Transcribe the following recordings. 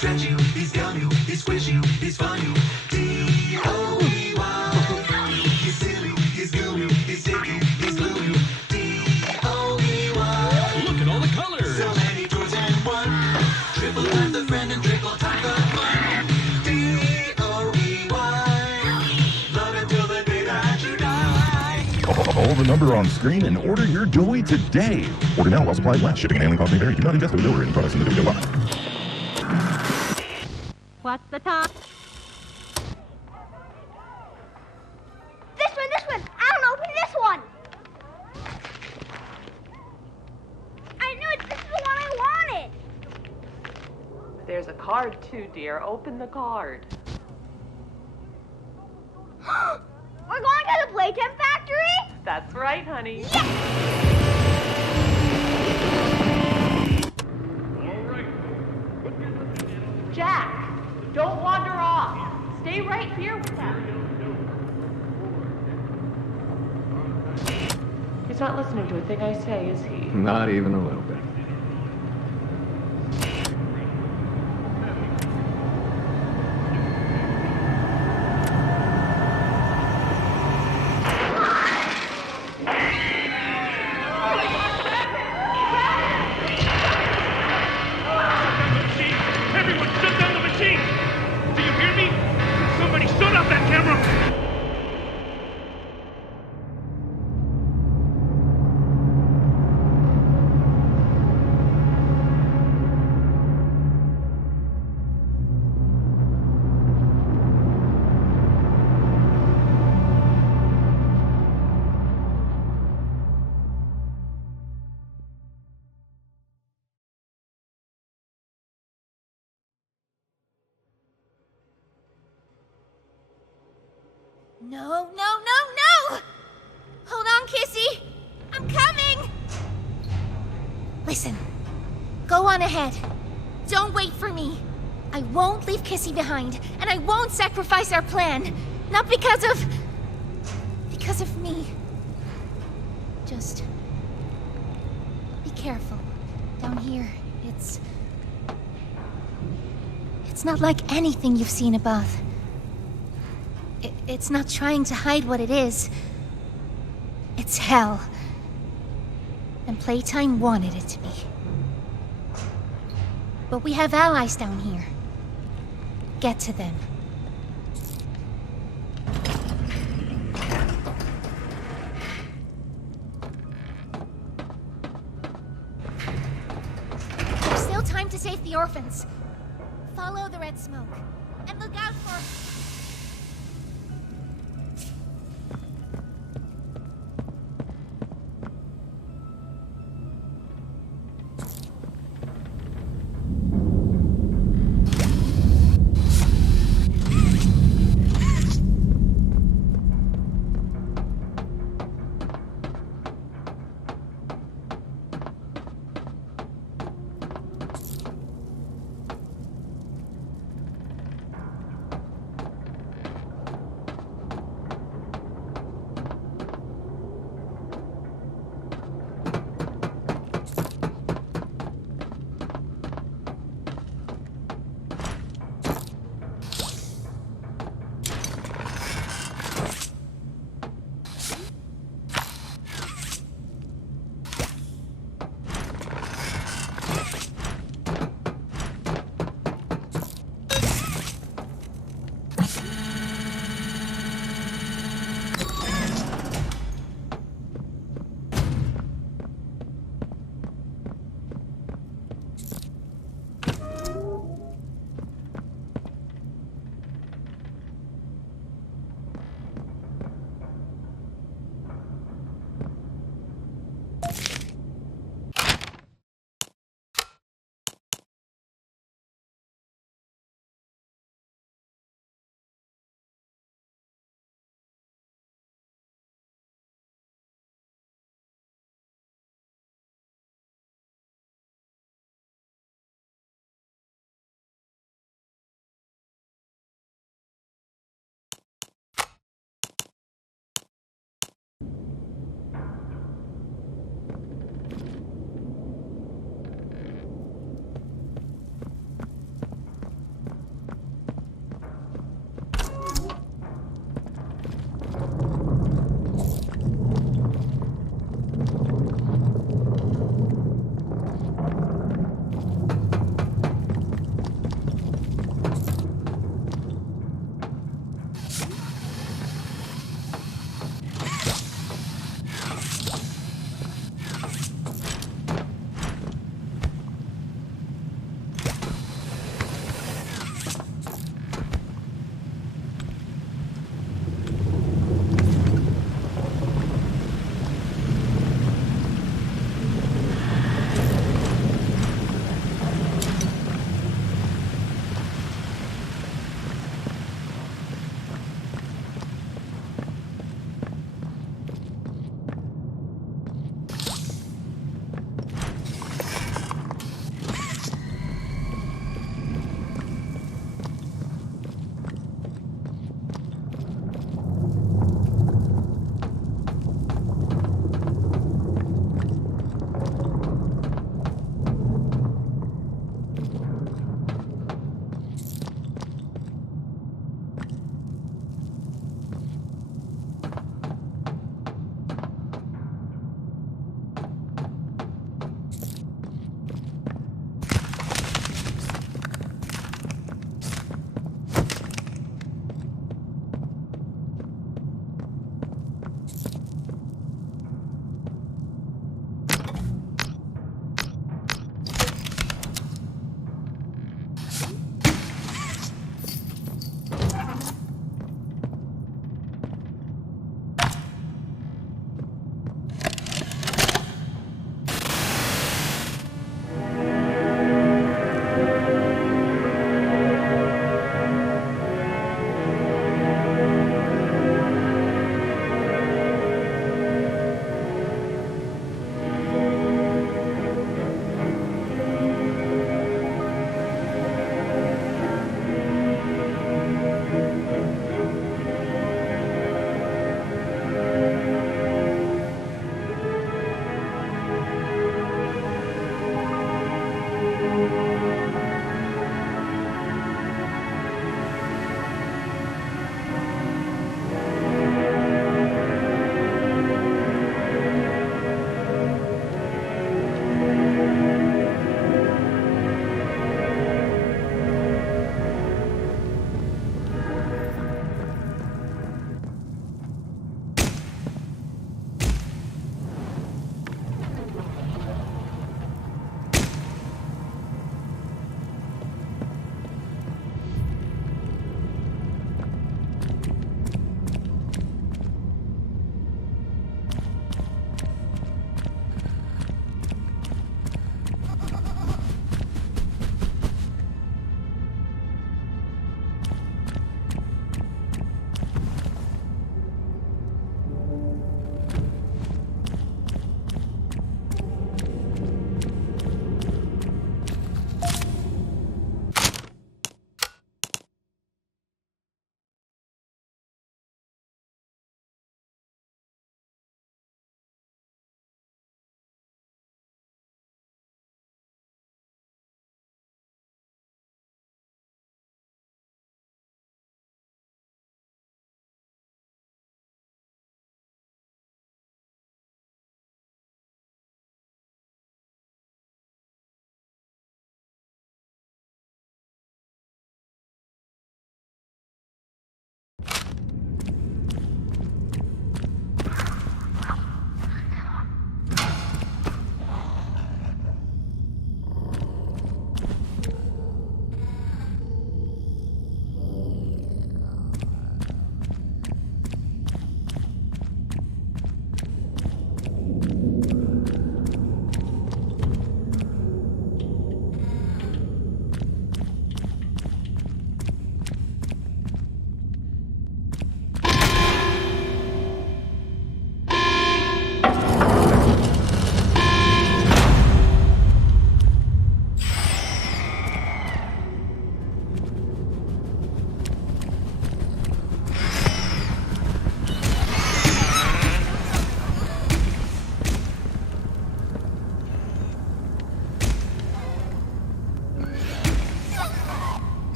stretch you, he's gum you, he's squish you, he's fun you. D-O-E-Y. He's seal you, he's glue you, he's stick you, he's glue you. D-O-E-Y. Look at all the colors. So many toys and one. Triple time the friend and triple time the fun. D-O-E-Y. Love it till the day that you die. Call the number on screen and order your toy today. Order now while supplies last. Shipping and handling costs may vary. Do not ingest or deliver any products in the video box. What's the time? This one! I don't open this one! I knew it! This is the one I wanted! There's a card too, dear. Open the card. We're going to the Playtime Factory? That's right, honey. Yes! Jack, don't wander off. Stay right here with them. He's not listening to a thing I say, is he? Not even a little bit. Everyone, shut down the machine! Do you hear me? Somebody shut off that camera! No! Hold on, Kissy! I'm coming! Listen, go on ahead. Don't wait for me. I won't leave Kissy behind, and I won't sacrifice our plan. Not because of me. Just be careful. Down here, it's not like anything you've seen above. It's not trying to hide what it is. It's hell. And Playtime wanted it to be. But we have allies down here. Get to them. There's still time to save the orphans. Follow the red smoke. And look out for...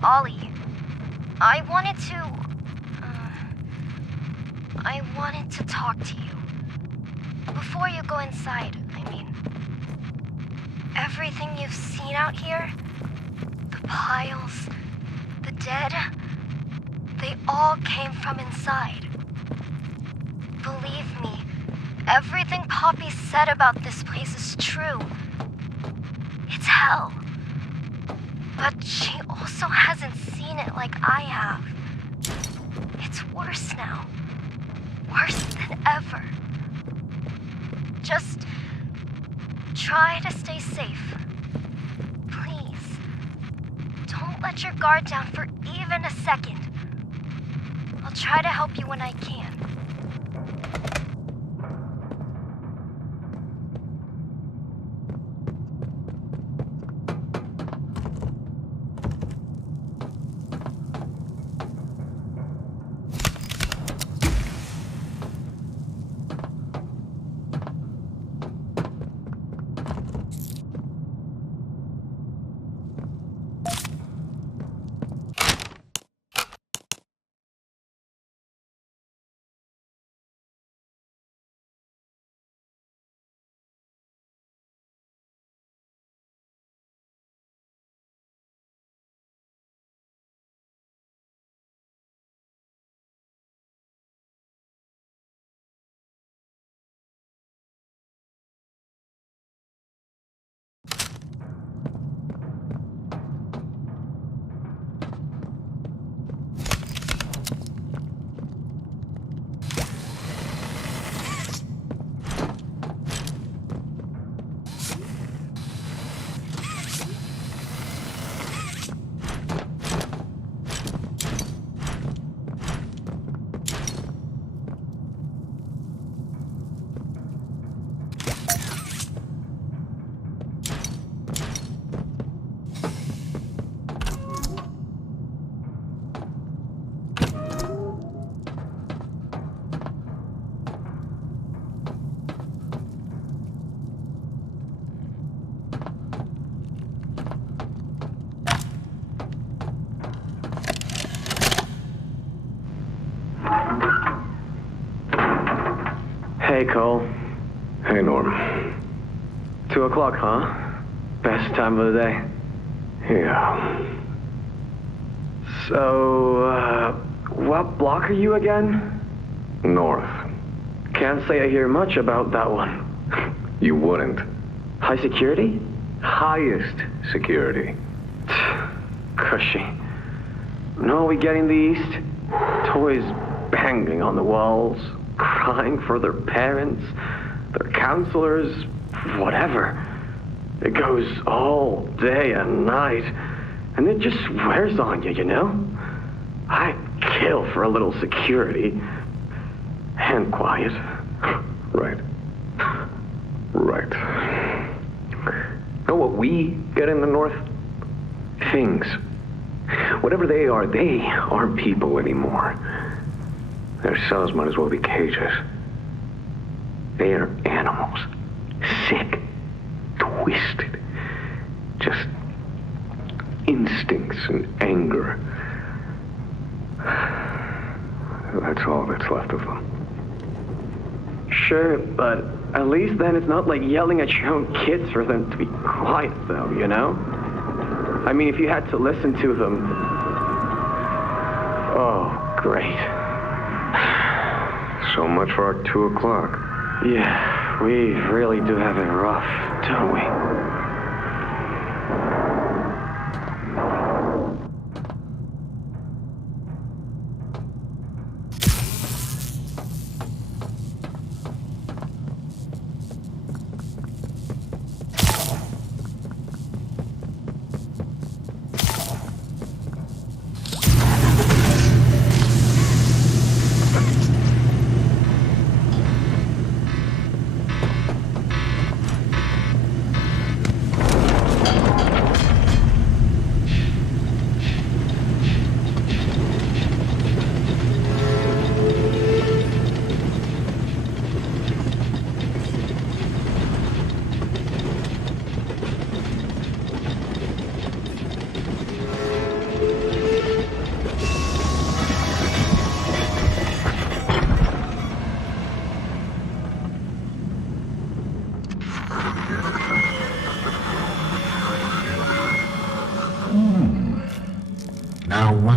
Ollie, I wanted to talk to you. Before you go inside, I mean. Everything you've seen out here, the piles, the dead, they all came from inside. Believe me, everything Poppy said about this place is true. It's hell. But she also hasn't seen it like I have. It's worse now. Worse than ever. Just try to stay safe. Please. Don't let your guard down for even a second. I'll try to help you when I can. Hey, Cole. Hey, Norm. 2 o'clock, huh? Best time of the day. Yeah. So, what block are you again? North. Can't say I hear much about that one. You wouldn't. High security? Highest security. Cushy. No, we get in the east. Toys banging on the walls, crying for their parents, their counselors, whatever. It goes all day and night, and it just wears on you, you know? I kill for a little security. And quiet. Right. Right. Know what we get in the North? Things. Whatever they aren't people anymore. Their cells might as well be cages. They are animals. Sick. Twisted. Just instincts and anger. That's all that's left of them. Sure, but at least then it's not like yelling at your own kids for them to be quiet, though, you know? I mean, if you had to listen to them... Oh, great. So much for our 2 o'clock. Yeah, we really do have it rough, don't we?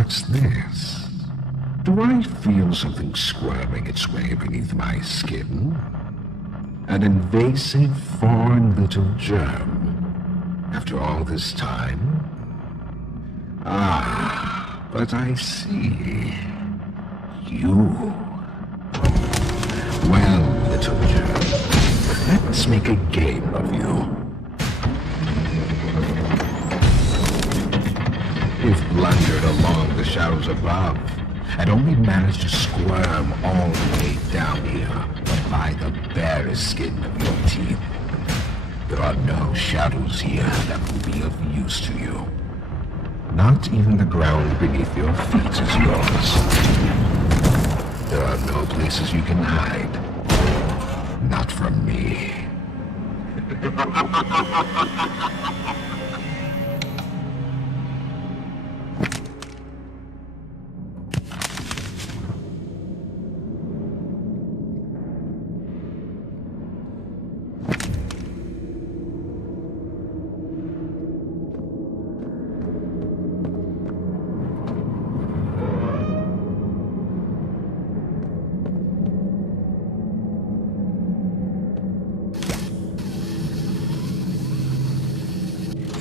What's this? Do I feel something squirming its way beneath my skin? An invasive foreign little germ. After all this time? Ah, but I see. You. Well, little germ, let's make a game of you. You've blundered along the shadows above, and only managed to squirm all the way down here by the barest skin of your teeth. There are no shadows here that will be of use to you. Not even the ground beneath your feet is yours. There are no places you can hide. Not from me.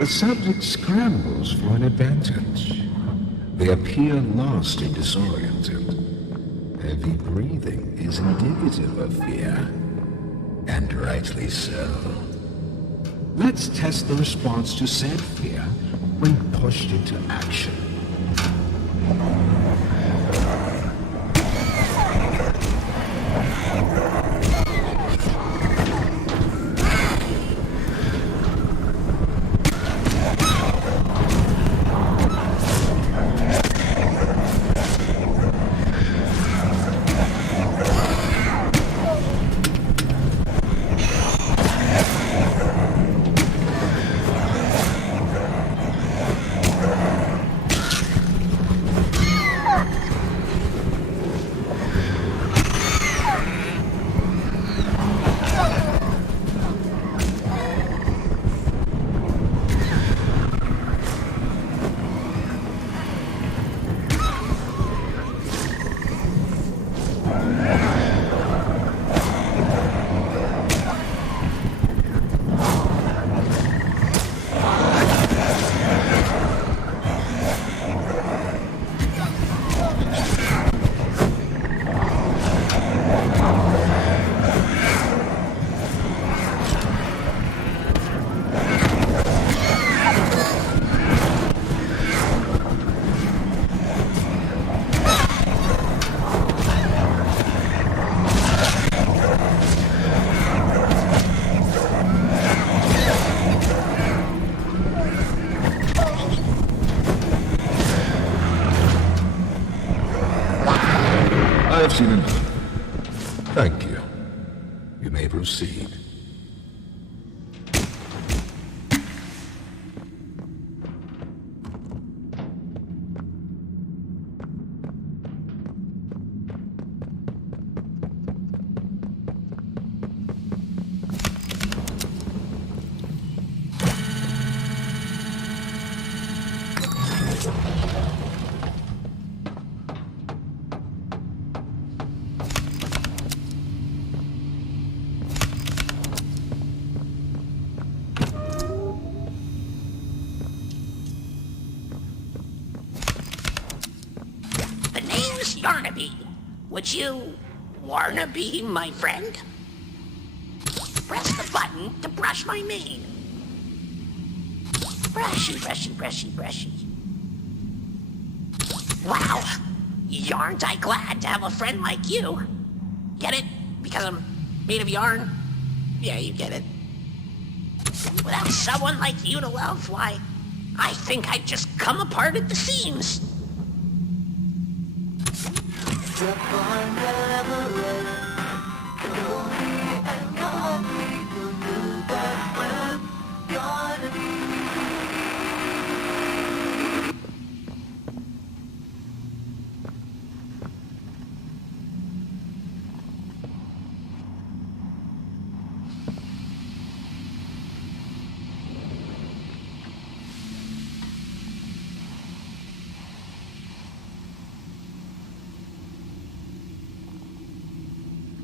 The subject scrambles for an advantage. They appear lost and disoriented. Heavy breathing is indicative of fear, and rightly so. Let's test the response to said fear when pushed into action. I've seen enough. Thank you. You may proceed. Would you wanna be my friend? Press the button to brush my mane. Brushy, brushy, brushy, brushy. Wow, yarn't I glad to have a friend like you. Get it? Because I'm made of yarn? Yeah, you get it. Without someone like you to love, why, I think I'd just come apart at the seams.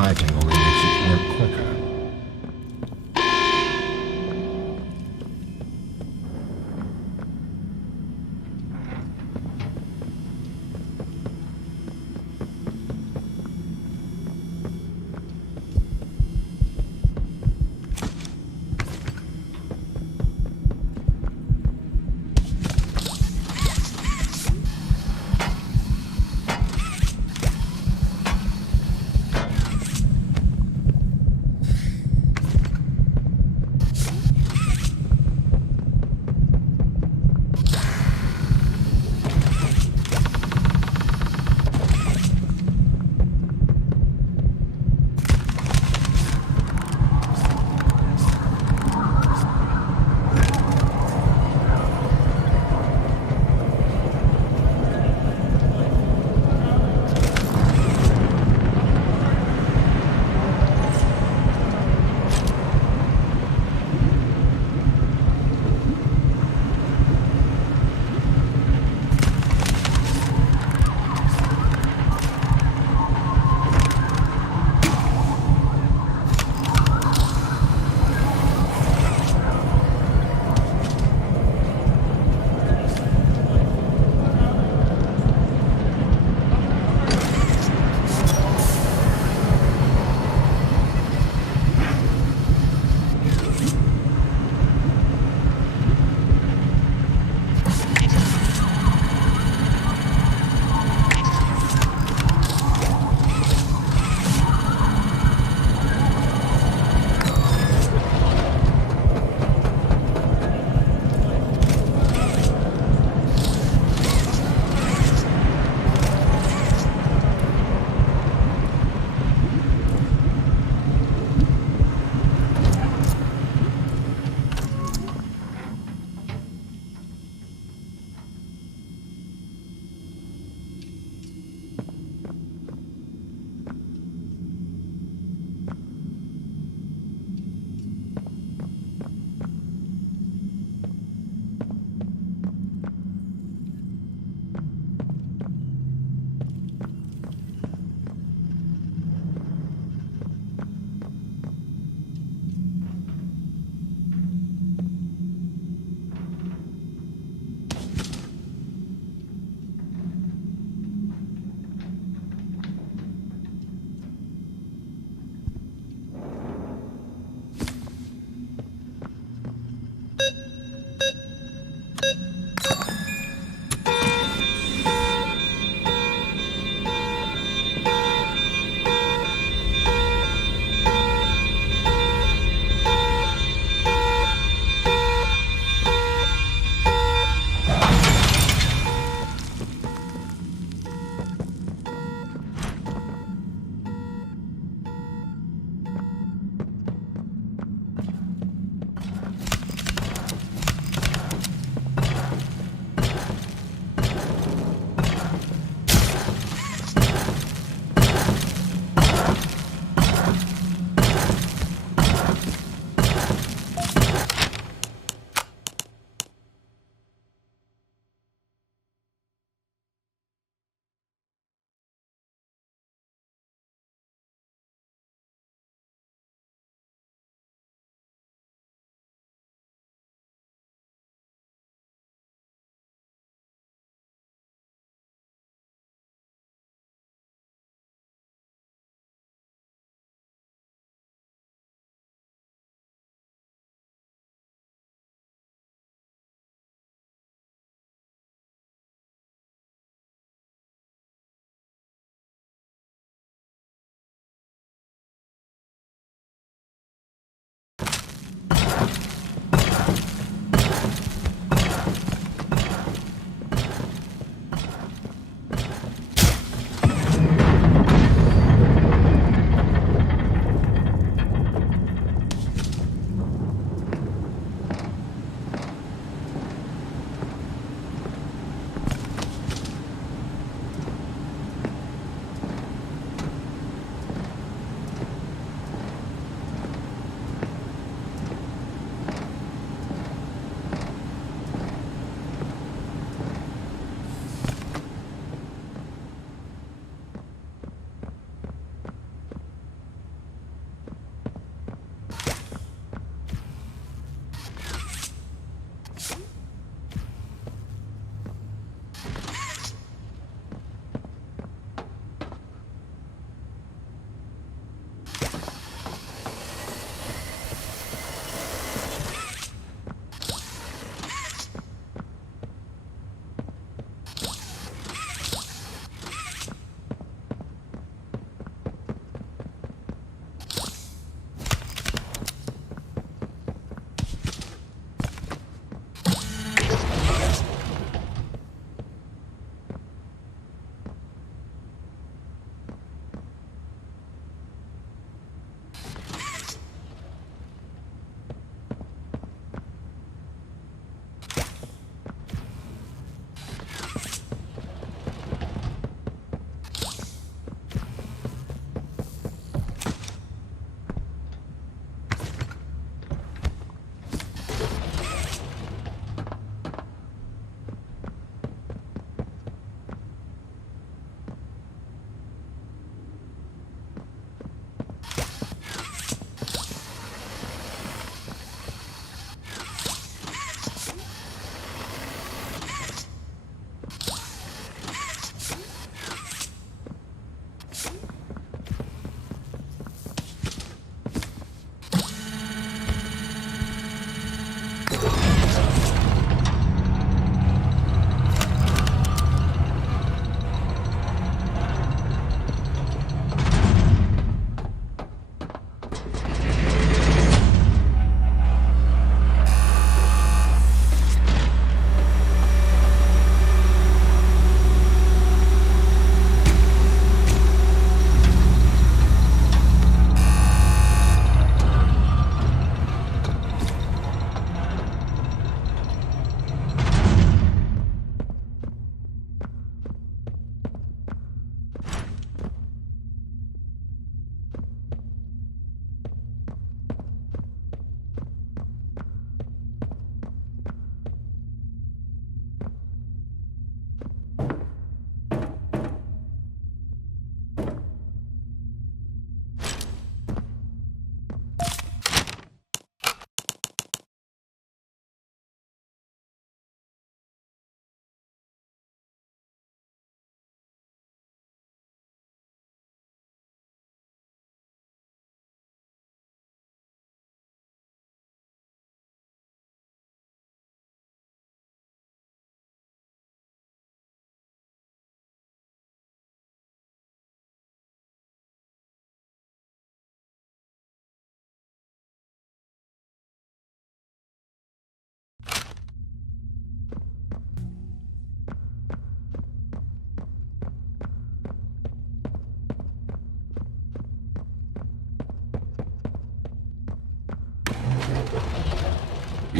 fighting only makes it work quicker.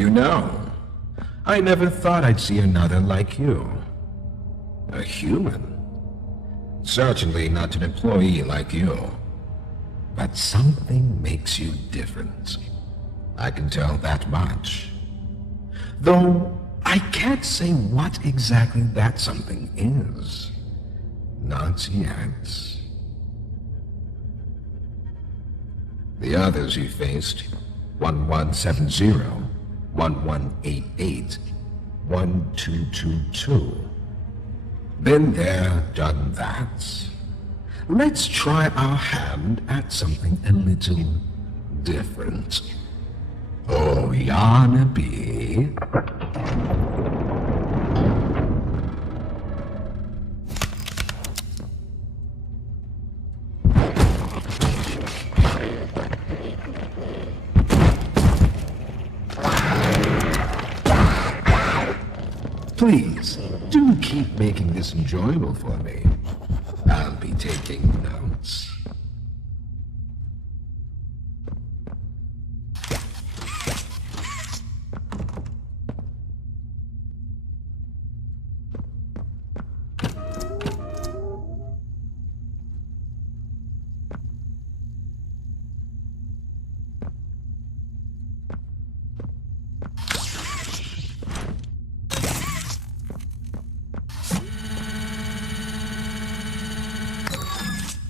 You know, I never thought I'd see another like you. A human. Certainly not an employee like you. But something makes you different. I can tell that much. Though I can't say what exactly that something is. Not yet. The others you faced, 1170, 1188, 1222. Been there, done that. Let's try our hand at something a little different. Oh, Yarnaby. Please, do keep making this enjoyable for me. I'll be taking notes.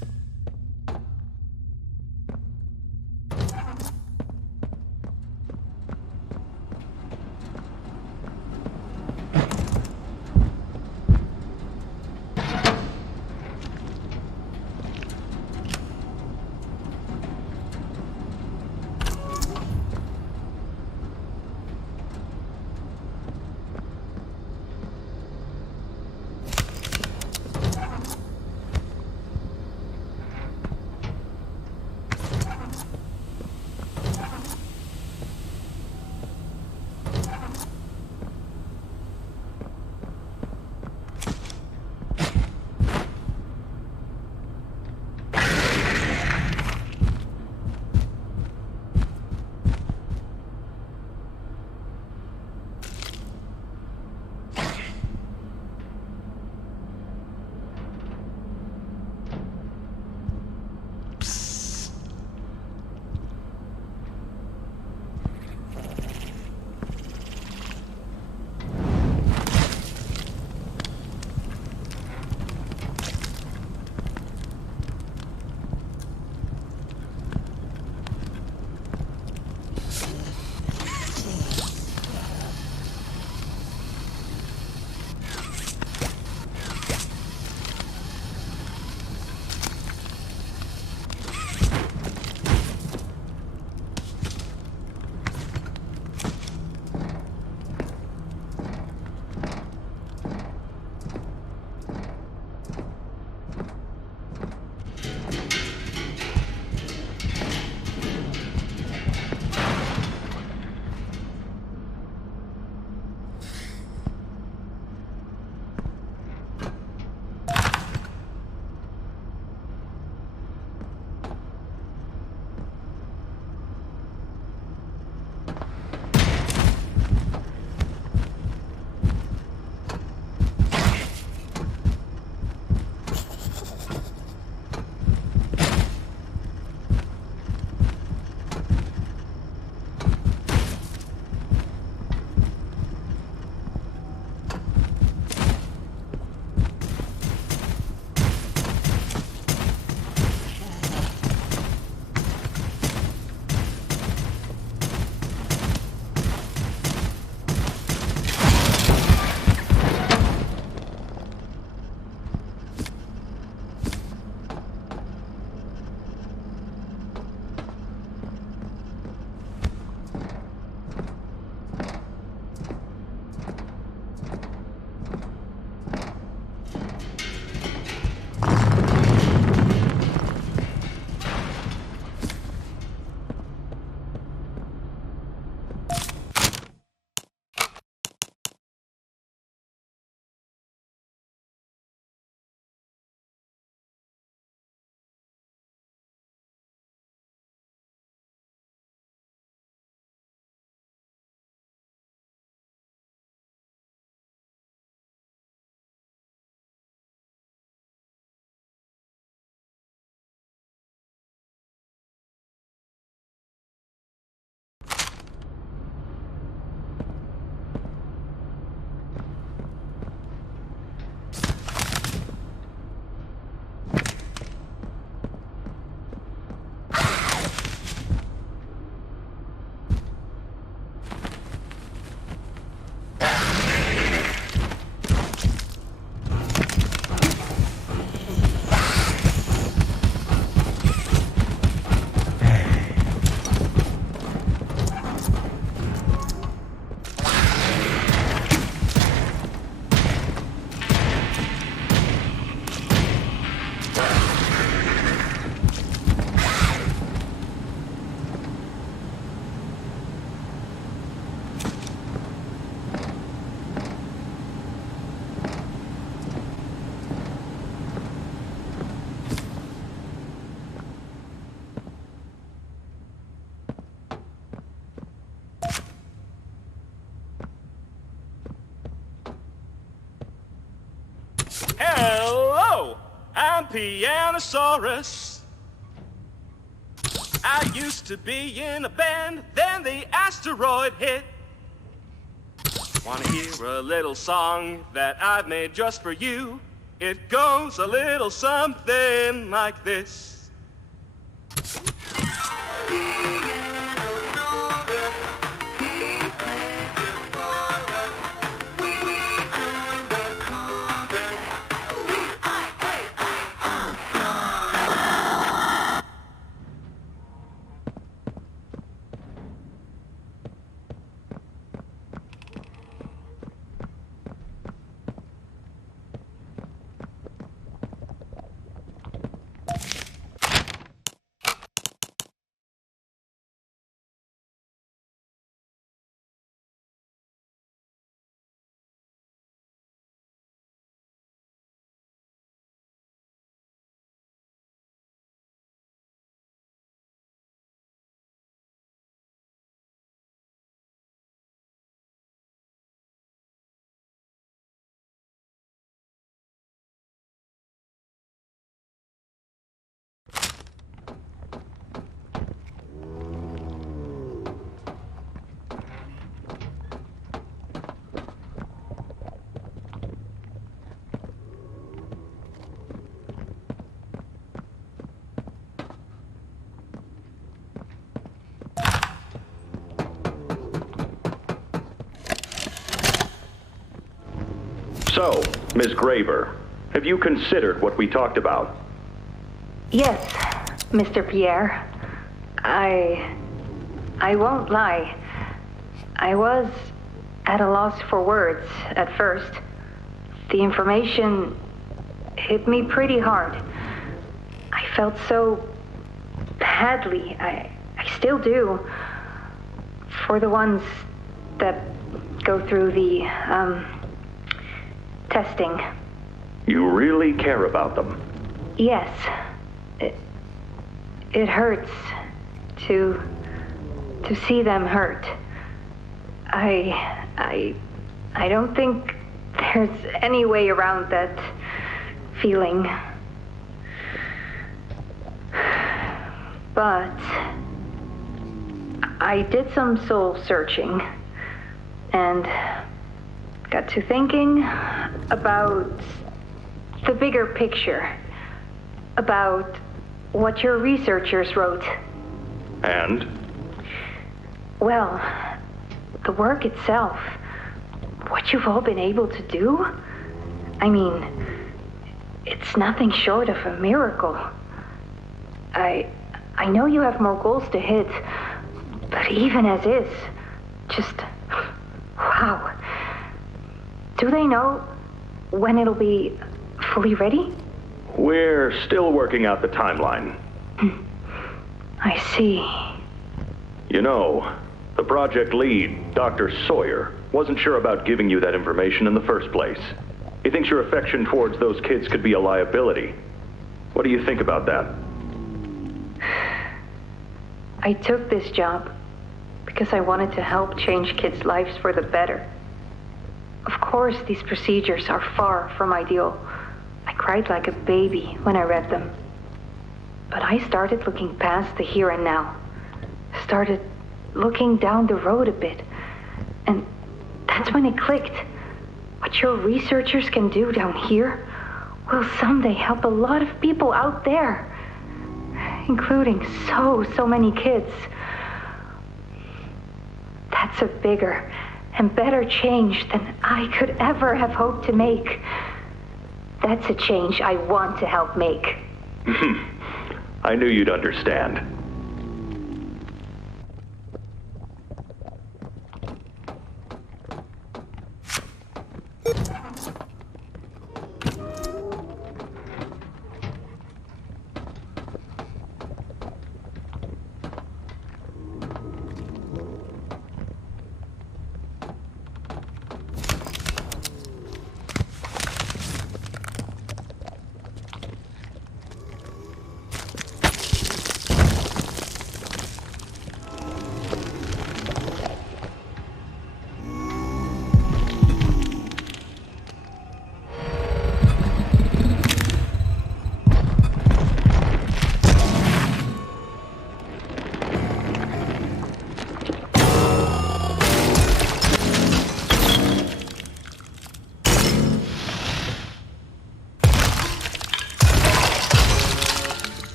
Pianosaurus. I used to be in a band, then the asteroid hit. Wanna hear a little song that I've made just for you? It goes a little something like this. So, Ms. Graver, have you considered what we talked about? Yes, Mr. Pierre. I won't lie. I was at a loss for words at first. The information hit me pretty hard. I felt so badly. I still do. For the ones that go through the, testing. You really care about them? Yes. It hurts to see them hurt. I don't think there's any way around that feeling. But I did some soul searching and got to thinking about the bigger picture, about what your researchers wrote. And? Well, the work itself, what you've all been able to do, I mean, it's nothing short of a miracle. I know you have more goals to hit, but even as is, just, wow. Do they know when it'll be fully ready? We're still working out the timeline. I see. You know, the project lead, Dr. Sawyer, wasn't sure about giving you that information in the first place. He thinks your affection towards those kids could be a liability. What do you think about that? I took this job because I wanted to help change kids' lives for the better. Of course, these procedures are far from ideal. I cried like a baby when I read them. But I started looking past the here and now. Started looking down the road a bit. And that's when it clicked. What your researchers can do down here will someday help a lot of people out there. Including so many kids. That's a bigger and better change than I could ever have hoped to make. That's a change I want to help make. I knew you'd understand.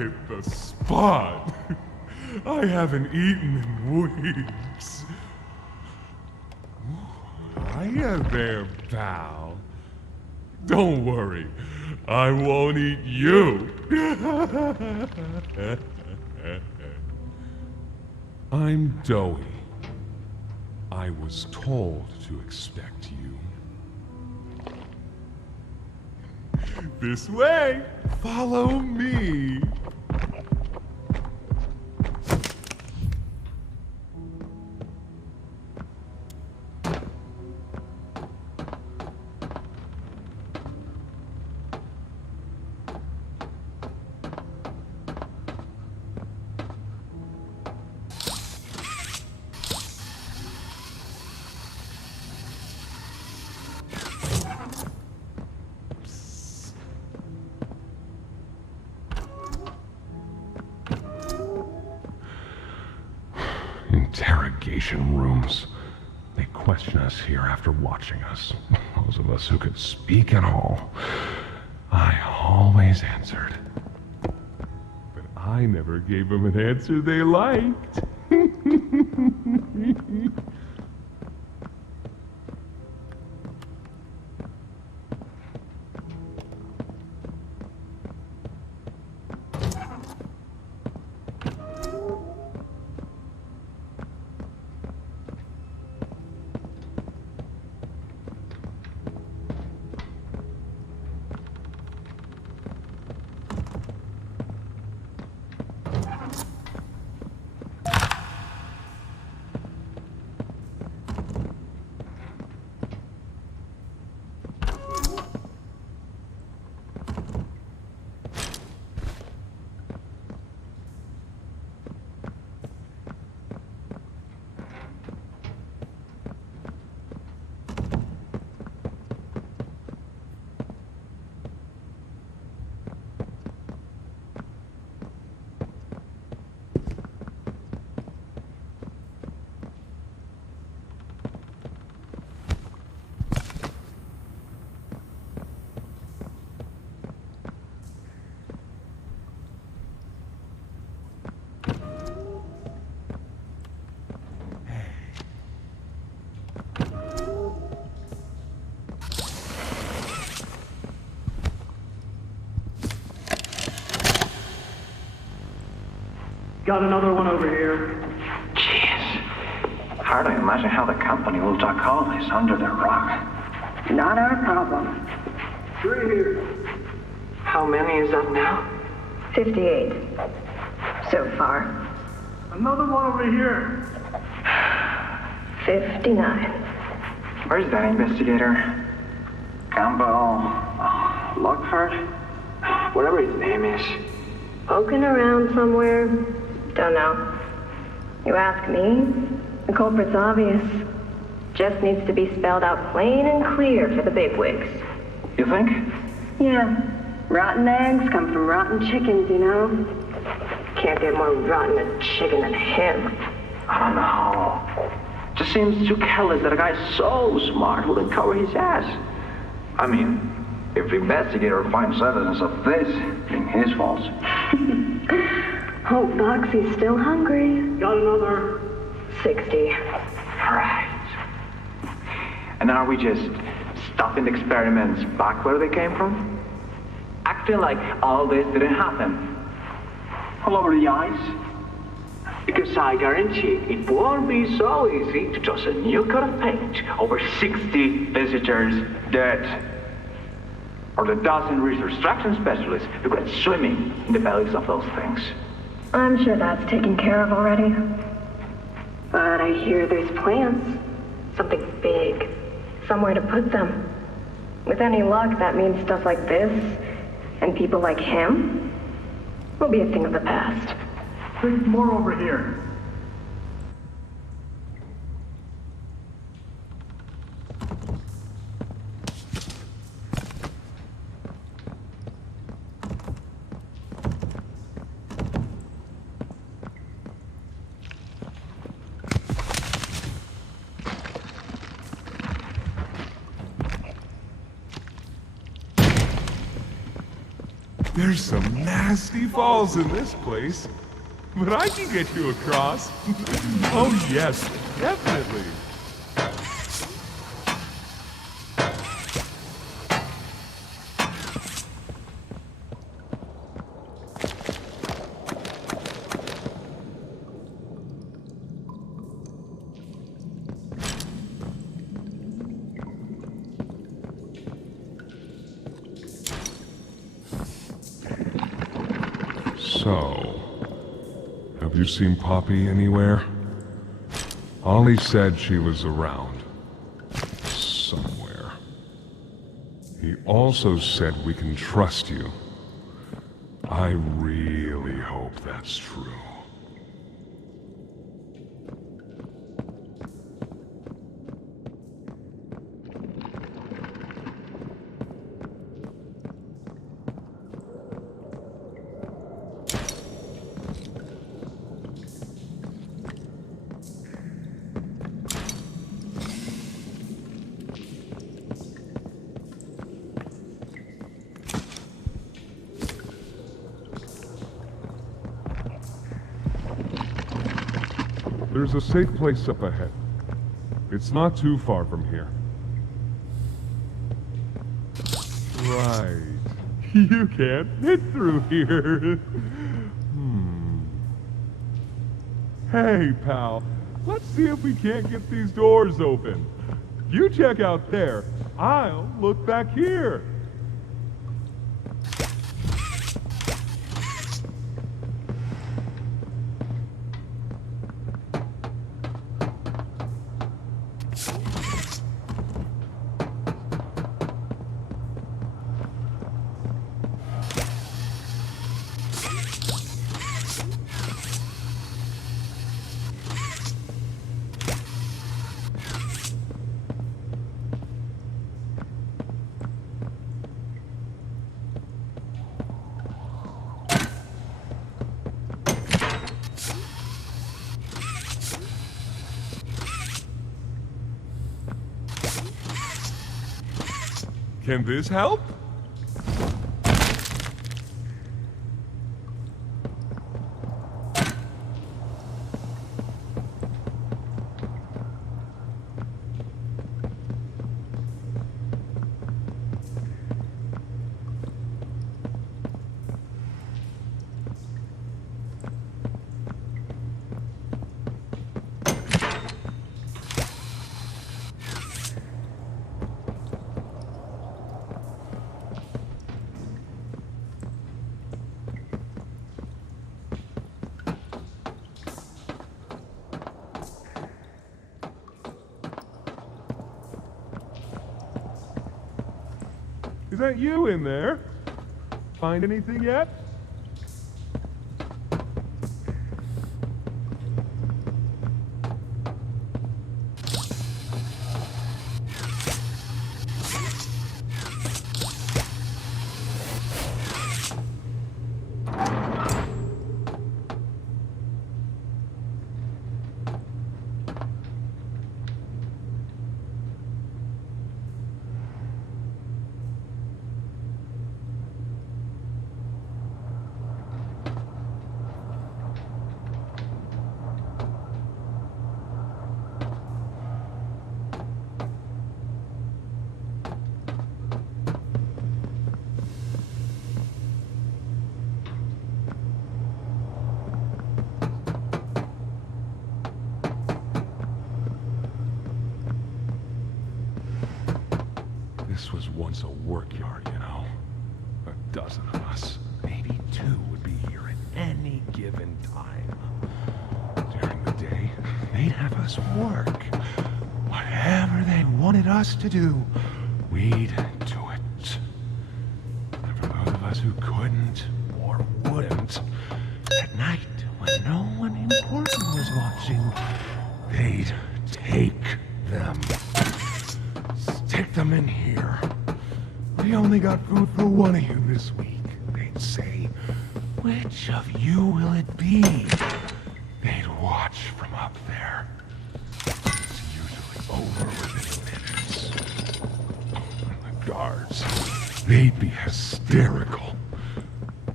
hit the spot. I haven't eaten in weeks. Hiya there, pal. Don't worry, I won't eat you. I'm Doughy. I was told to expect you. This way! Follow me! Interrogation rooms. They question us here after watching us. Those of us who could speak at all. I always answered. But I never gave them an answer they liked. Got another one over here. Jeez. Hard to imagine how the company will duck all this under their rock. Not our problem. 3 here. How many is that now? 58. So far. Another one over here. 59. Where's that investigator? Campbell... Lockhart? Whatever his name is. Poking around somewhere. Don't know. You ask me, the culprit's obvious. Just needs to be spelled out plain and clear for the bigwigs. You think? Yeah. Rotten eggs come from rotten chickens, you know? Can't get more rotten a chicken than him. I don't know. Just seems too careless that a guy so smart wouldn't cover his ass. I mean, if the investigator finds evidence of this, it's his fault. Hope Boxy's still hungry. Got another. 60. Right. And are we just stopping the experiments back where they came from? Acting like all this didn't happen. All over the ice. Because I guarantee it won't be so easy to toss a new coat of paint over 60 visitors dead. Or the dozen research extraction specialists who went swimming in the bellies of those things. I'm sure that's taken care of already. But I hear there's plans. Something big. Somewhere to put them. With any luck, that means stuff like this, and people like him, will be a thing of the past. Think more over here. There There's some nasty falls in this place, but I can get you across. Oh yes, definitely. So, have you seen Poppy anywhere? Ollie said she was around. Somewhere. He also said we can trust you. I really hope that's true. There's a safe place up ahead. It's not too far from here. Right. You can't fit through here. Hey, pal. Let's see if we can't get these doors open. You check out there. I'll look back here. Can this help? Is that you in there? Find anything yet? This was once a work yard, you know. A dozen of us, maybe two, would be here at any given time. During the day, they'd have us work. Whatever they wanted us to do, we'd do it. And for those of us who couldn't or wouldn't, at night, when no one important was watching, they'd take them. Stick them in here. We only got food for one of you this week. They'd say, which of you will it be? They'd watch from up there. It's usually over within minutes. The guards, they'd be hysterical.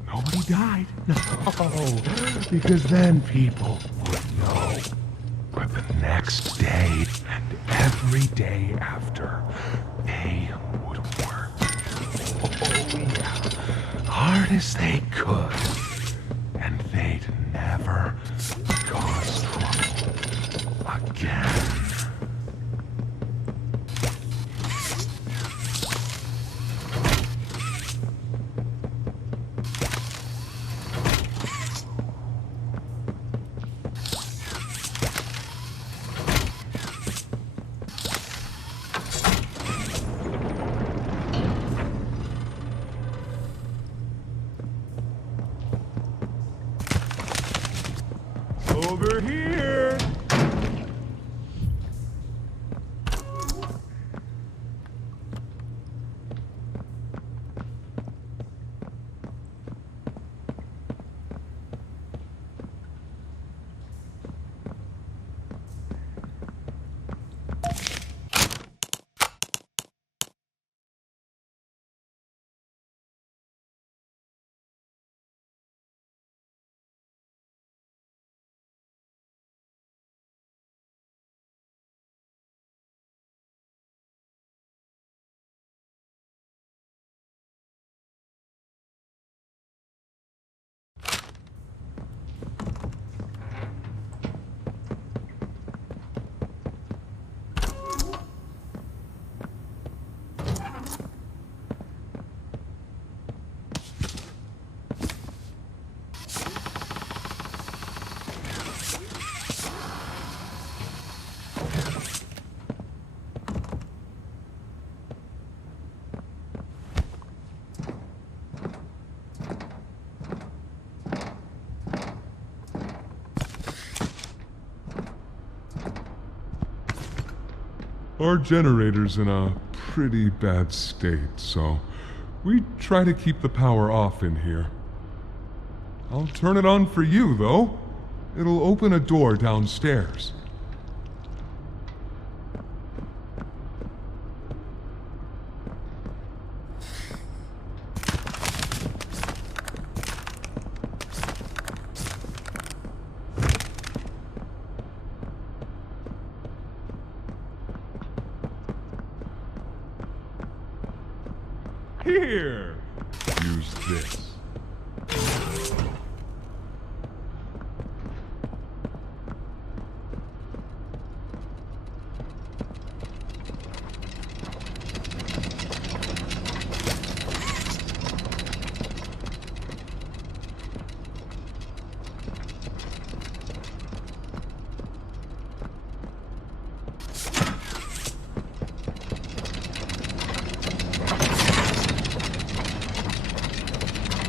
nobody died. No, because then people would know. But the next day and every day after, they would work. Oh yeah, hard as they could. And they'd never cause trouble again. Over here! Our generator's in a pretty bad state, so we try to keep the power off in here. I'll turn it on for you, though. It'll open a door downstairs. Here! Use this.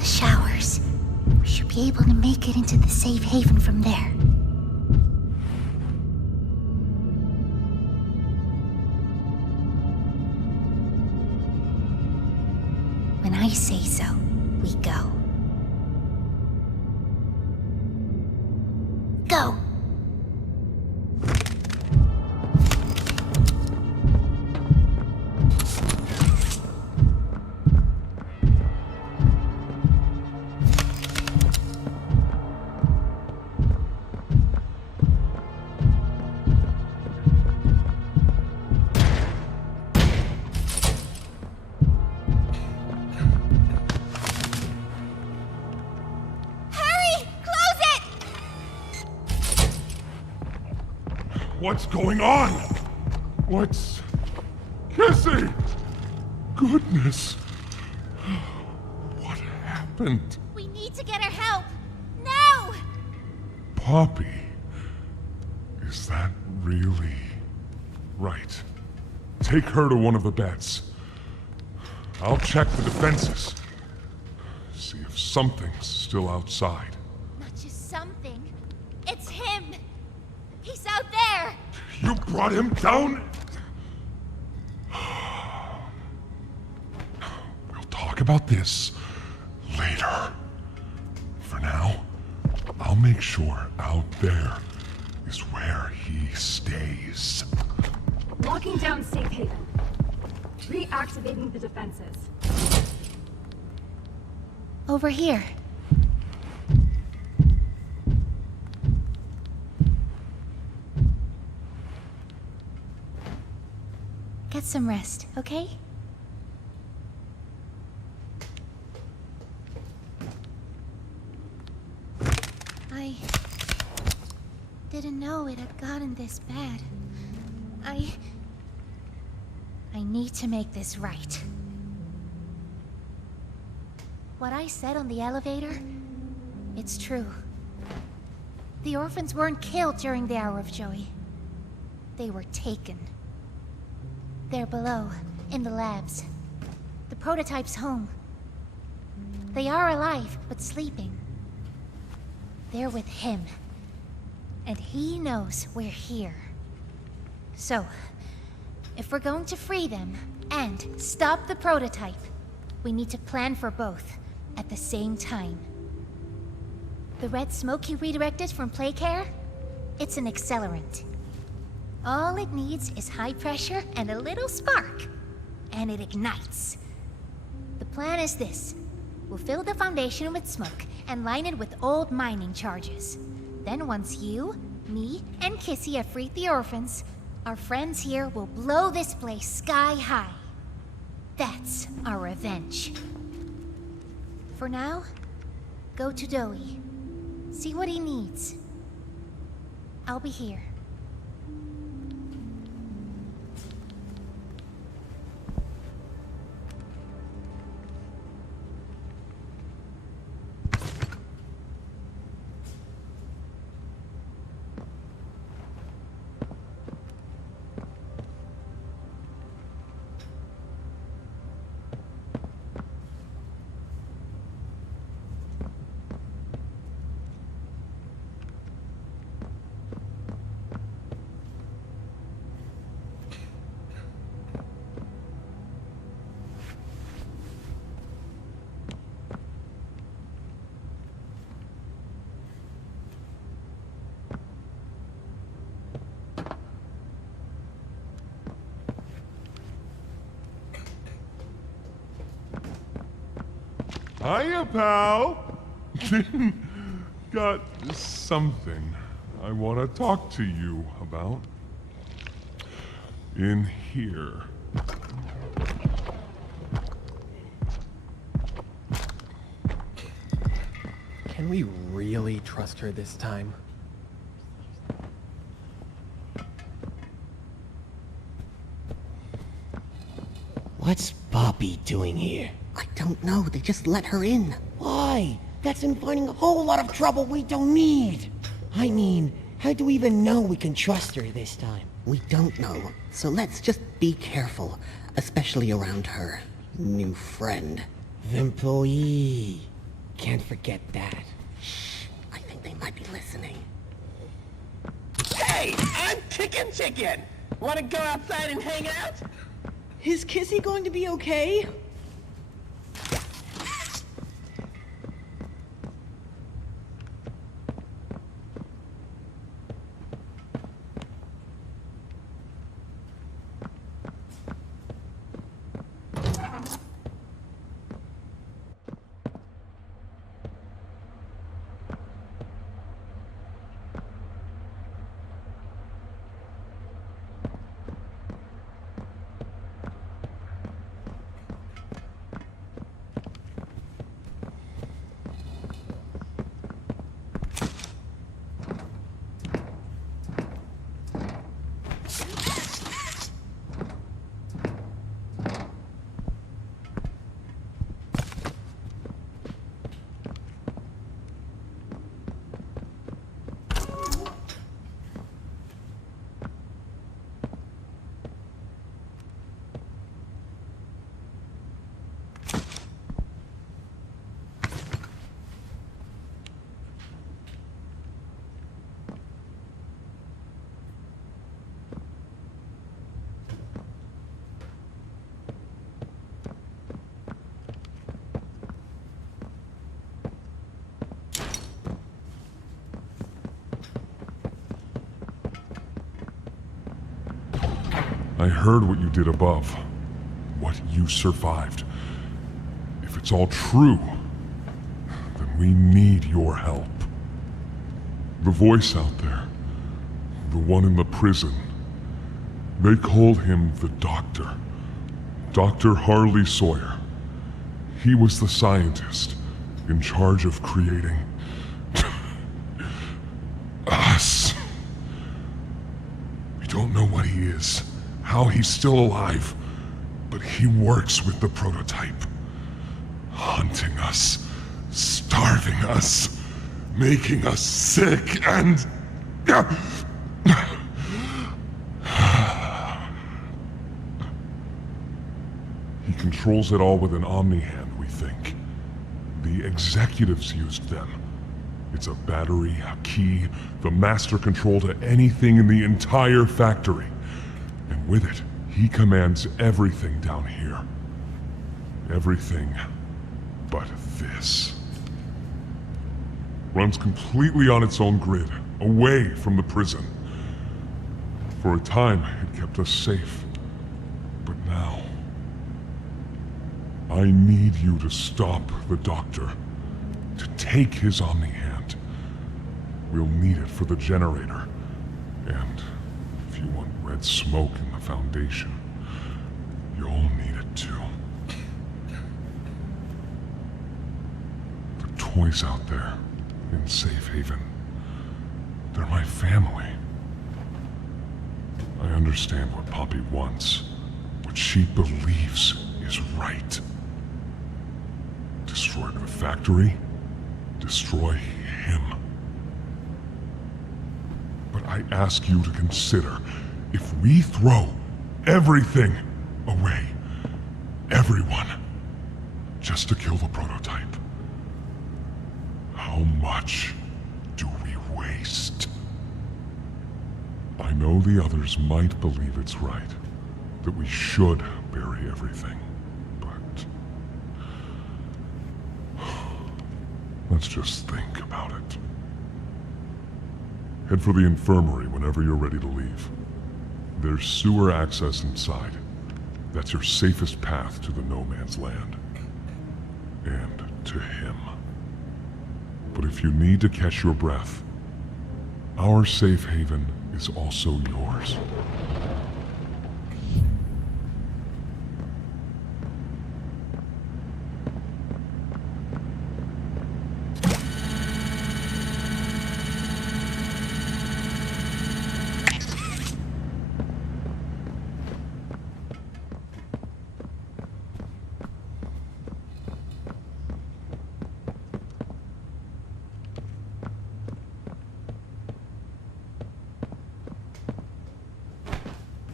the showers. We should be able to make it into the safe haven from there. When I say so, we go. Go! What's going on? What's... Kissy! Goodness. What happened? We need to get her help. Now! Poppy. Is that really... Right. Take her to one of the beds. I'll check the defenses. See if something's still outside. Not just something. It's him! He's out there! You brought him down? We'll talk about this later. For now, I'll make sure out there is where he stays. Locking down safe haven. Reactivating the defenses. Over here. Get some rest, okay? I didn't know it had gotten this bad. I need to make this right. What I said on the elevator, it's true. The orphans weren't killed during the Hour of Joey. They were taken. They're below, in the labs. The prototype's home. They are alive, but sleeping. They're with him. And he knows we're here. So, if we're going to free them, and stop the prototype, we need to plan for both, at the same time. The red smoke you redirected from Playcare? It's an accelerant. All it needs is high pressure and a little spark, and it ignites. The plan is this. We'll fill the foundation with smoke and line it with old mining charges. Then once you, me, and Kissy have freed the orphans, our friends here will blow this place sky high. That's our revenge. For now, go to Doey. See what he needs. I'll be here. Hiya, pal! Got something I want to talk to you about. In here. Can we really trust her this time? What's Poppy doing here? I don't know, they just let her in. Why? That's inviting a whole lot of trouble we don't need. I mean, how do we even know we can trust her this time? We don't know, so let's just be careful, especially around her new friend. The employee. can't forget that. I think they might be listening. Hey, I'm Chicken. Wanna go outside and hang out? Is Kissy going to be okay? I heard what you did above. What you survived. If it's all true, then we need your help. The voice out there, the one in the prison, they called him the Doctor. Dr. Harley Sawyer. He was the scientist in charge of creating us. We don't know what he is, how he's still alive, but he works with the prototype. Hunting us, starving us, making us sick, and... He controls it all with an omni-hand, we think. The executives used them. It's a battery, a key, the master control to anything in the entire factory. And with it, he commands everything down here. Everything but this. Runs completely on its own grid, away from the prison. For a time, it kept us safe. But now... I need you to stop the Doctor. To take his omni-hand. We'll need it for the generator. And if you want red smoke in the Foundation, you'll need it too. The toys out there, in Safe Haven, they're my family. I understand what Poppy wants, what she believes is right. Destroy the factory, destroy him. But I ask you to consider, if we throw everything away, everyone, just to kill the prototype, how much do we waste? I know the others might believe it's right, that we should bury everything, but... let's just think about it. Head for the infirmary whenever you're ready to leave. There's sewer access inside. That's your safest path to the no man's land. And to him. But if you need to catch your breath, our safe haven is also yours.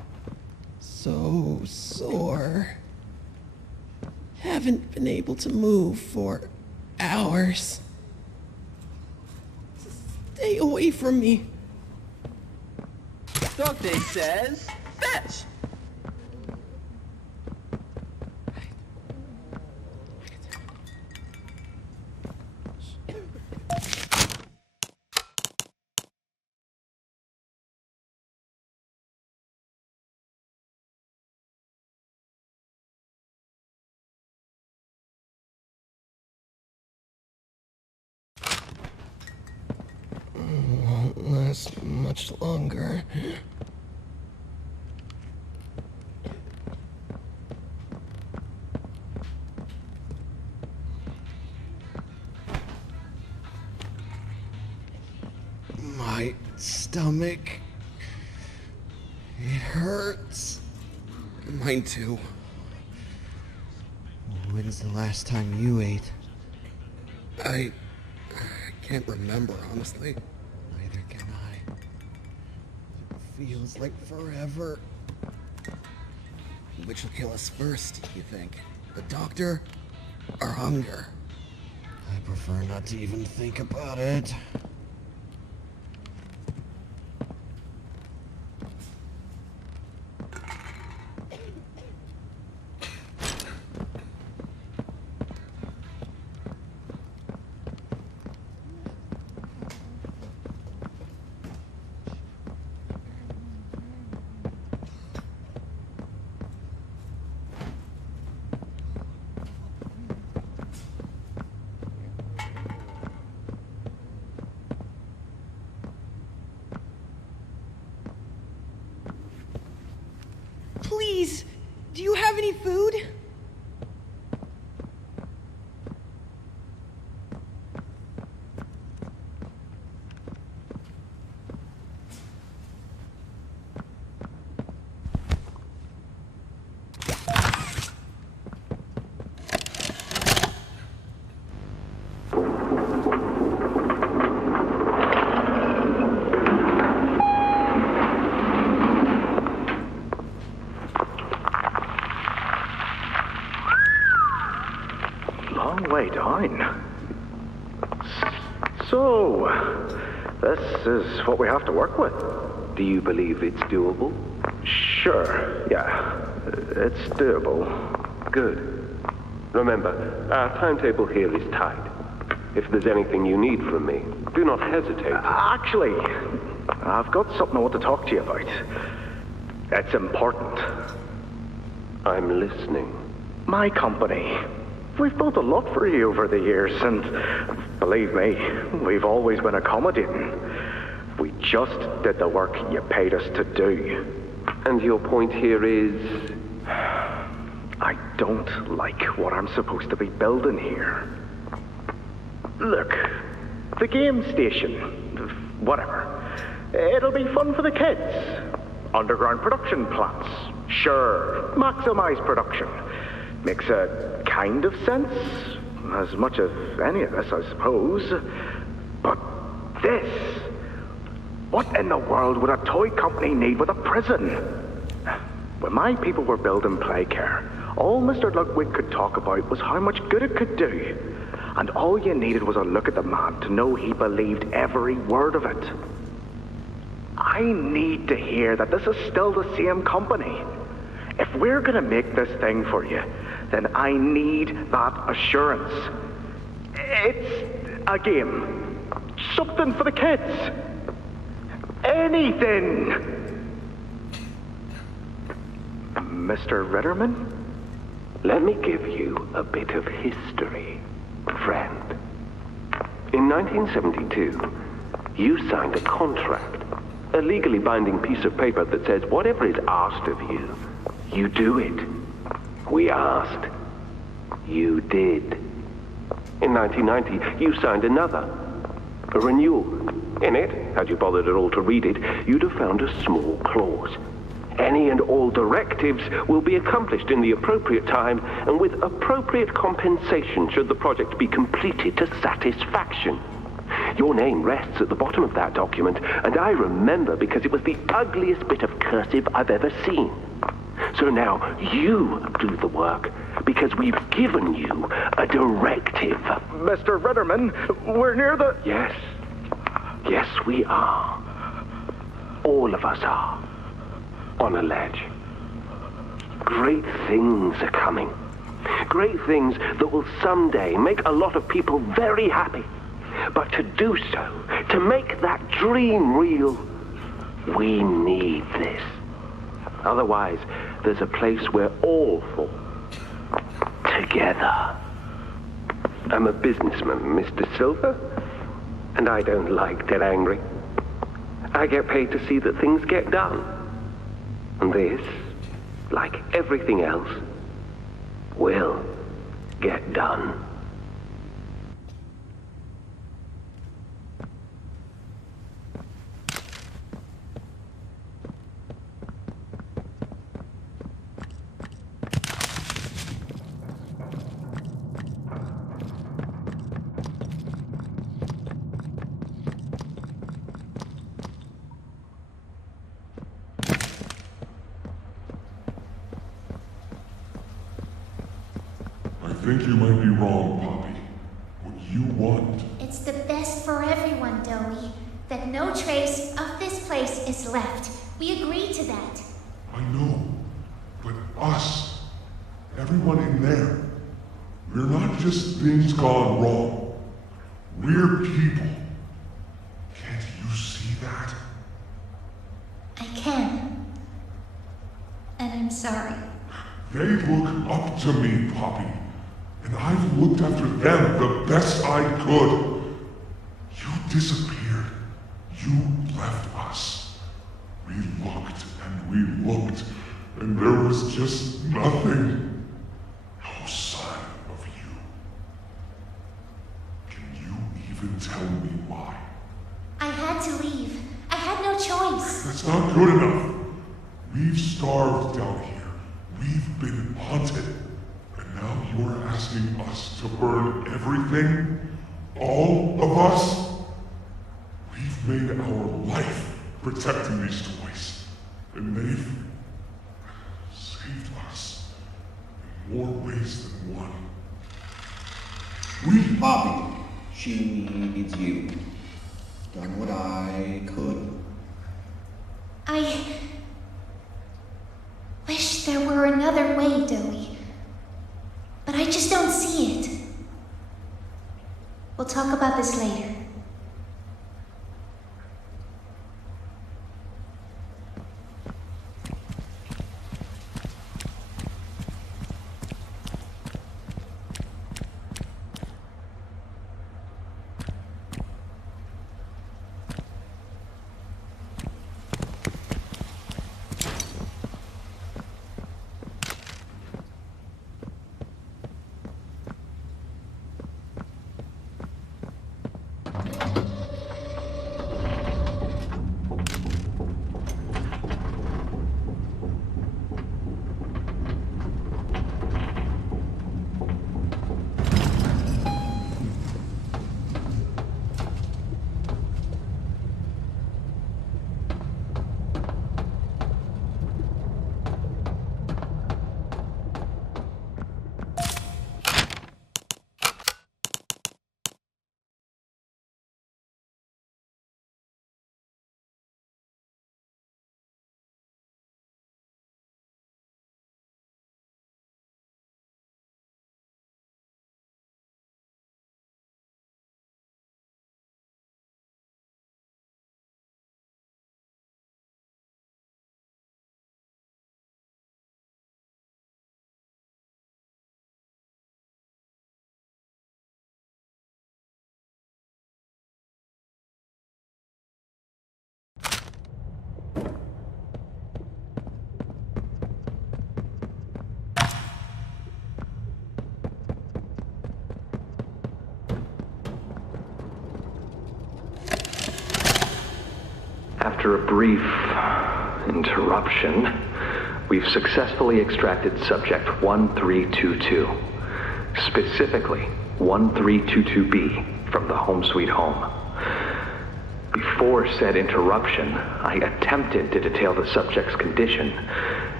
so sore. Haven't been able to move for hours. Stay away from me. Doctor says, fetch! Won't last much longer. My stomach. It hurts. Mine too. When's the last time you ate? I can't remember, honestly. Neither can I. It feels like forever. Which will kill us first, you think? The doctor or hunger? I prefer not to even think about it. Please, do you have any food? Way down. So, this is what we have to work with. Do you believe it's doable? Sure, yeah. It's doable. Good. Remember, our timetable here is tight. If there's anything you need from me, do not hesitate. Actually, I've got something I want to talk to you about. It's important. I'm listening. My company. We've built a lot for you over the years, and believe me, we've always been accommodating. We just did the work you paid us to do. And your point here is? I don't like what I'm supposed to be building here. Look, the game station, whatever, it'll be fun for the kids. Underground production plants, sure, maximize production. Makes a kind of sense, as much of any of this, I suppose. But this, what in the world would a toy company need with a prison? When my people were building Playcare, all Mr. Ludwig could talk about was how much good it could do. And all you needed was a look at the man to know he believed every word of it. I need to hear that this is still the same company. If we're gonna make this thing for you, then I need that assurance. It's a game. Something for the kids. Anything. Mr. Ritterman? Let me give you a bit of history, friend. In 1972, you signed a contract, a legally binding piece of paper that says whatever is asked of you, you do it. We asked. You did. In 1990, you signed another, a renewal. In it, had you bothered at all to read it, you'd have found a small clause. Any and all directives will be accomplished in the appropriate time and with appropriate compensation should the project be completed to satisfaction. Your name rests at the bottom of that document, and I remember because it was the ugliest bit of cursive I've ever seen. So now you do the work, because we've given you a directive. Mr. Ritterman, we're near the... Yes. Yes, we are. All of us are. On a ledge. Great things are coming. Great things that will someday make a lot of people very happy. But to do so, to make that dream real, we need this. Otherwise, there's a place we're all for. Together. I'm a businessman, Mr. Silver, and I don't like dead angry. I get paid to see that things get done. And this, like everything else, will get done. I think you might be wrong, Poppy. What you want... It's the best for everyone, Doey. That no trace of this place is left. We agree to that. I know. But us, everyone in there, we're not just things gone wrong. We're people. Can't you see that? I can. And I'm sorry. They look up to me, Poppy. And I've looked after them the best I could. You disappeared. You left us. We looked and we looked, and there was just nothing. No sign of you. Can you even tell me why? I had to leave. I had no choice. That's not good enough. We've starved down here. We've been haunted. And now you're asking us to burn everything? All of us? We've made our life protecting these toys. And they've saved us in more ways than one. We, Poppy, she needs you. Done what I could. I wish there were another way, Doey. But I just don't see it. We'll talk about this later. After a brief interruption, we've successfully extracted subject 1322, specifically 1322B from the Home Sweet Home. Before said interruption, I attempted to detail the subject's condition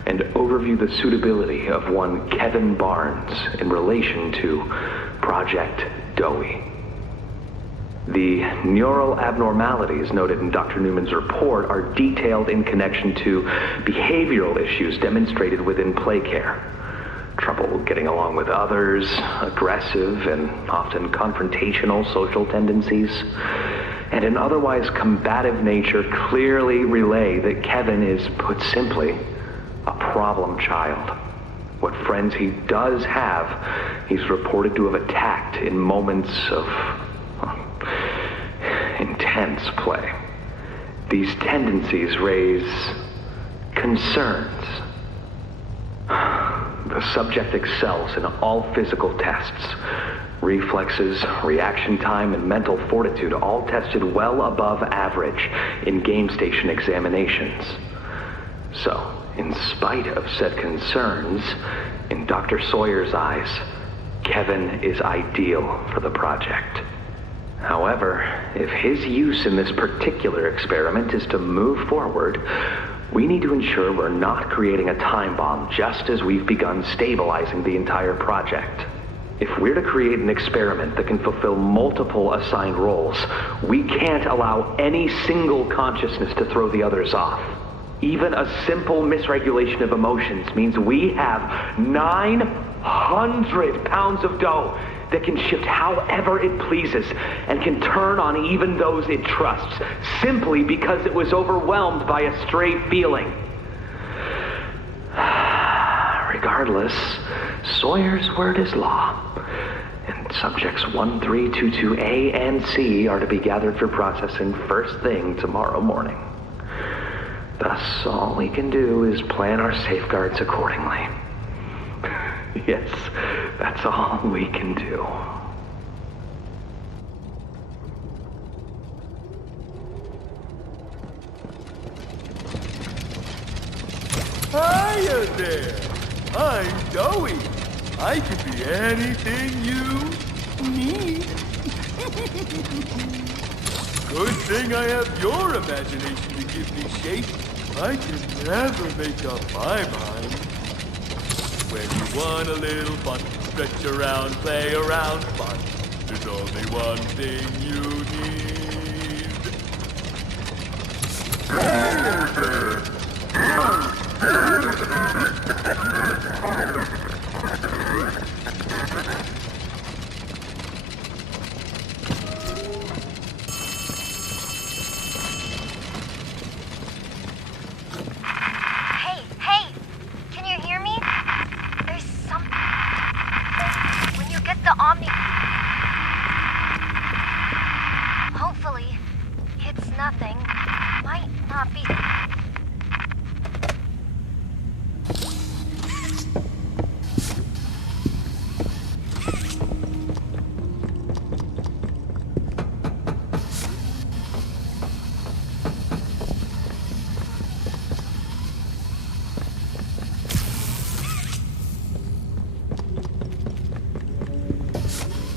and overview the suitability of one Kevin Barnes in relation to Project Dowie. The neural abnormalities noted in Dr. Newman's report are detailed in connection to behavioral issues demonstrated within play care. Trouble getting along with others, aggressive and often confrontational social tendencies, and an otherwise combative nature clearly relay that Kevin is, put simply, a problem child. What friends he does have, he's reported to have attacked in moments of intense play. These tendencies raise concerns. The subject excels in all physical tests. Reflexes, reaction time, and mental fortitude all tested well above average in game station examinations. So, in spite of said concerns, in Dr. Sawyer's eyes, Kevin is ideal for the project. However, if his use in this particular experiment is to move forward, we need to ensure we're not creating a time bomb just as we've begun stabilizing the entire project. If we're to create an experiment that can fulfill multiple assigned roles, we can't allow any single consciousness to throw the others off. Even a simple misregulation of emotions means we have 900 pounds of dough that can shift however it pleases and can turn on even those it trusts, simply because it was overwhelmed by a stray feeling. Regardless, Sawyer's word is law, and subjects 1322A and C are to be gathered for processing first thing tomorrow morning. Thus, all we can do is plan our safeguards accordingly. Yes, that's all we can do. Hiya there! I'm Dowie. I can be anything you need. Good thing I have your imagination to give me shape. I can never make up my mind. When you want a little fun, stretch around, play around, fun. There's only one thing you Hey, can you hear me? There's something. When you get the Omni... Hopefully, it's nothing. Might not be...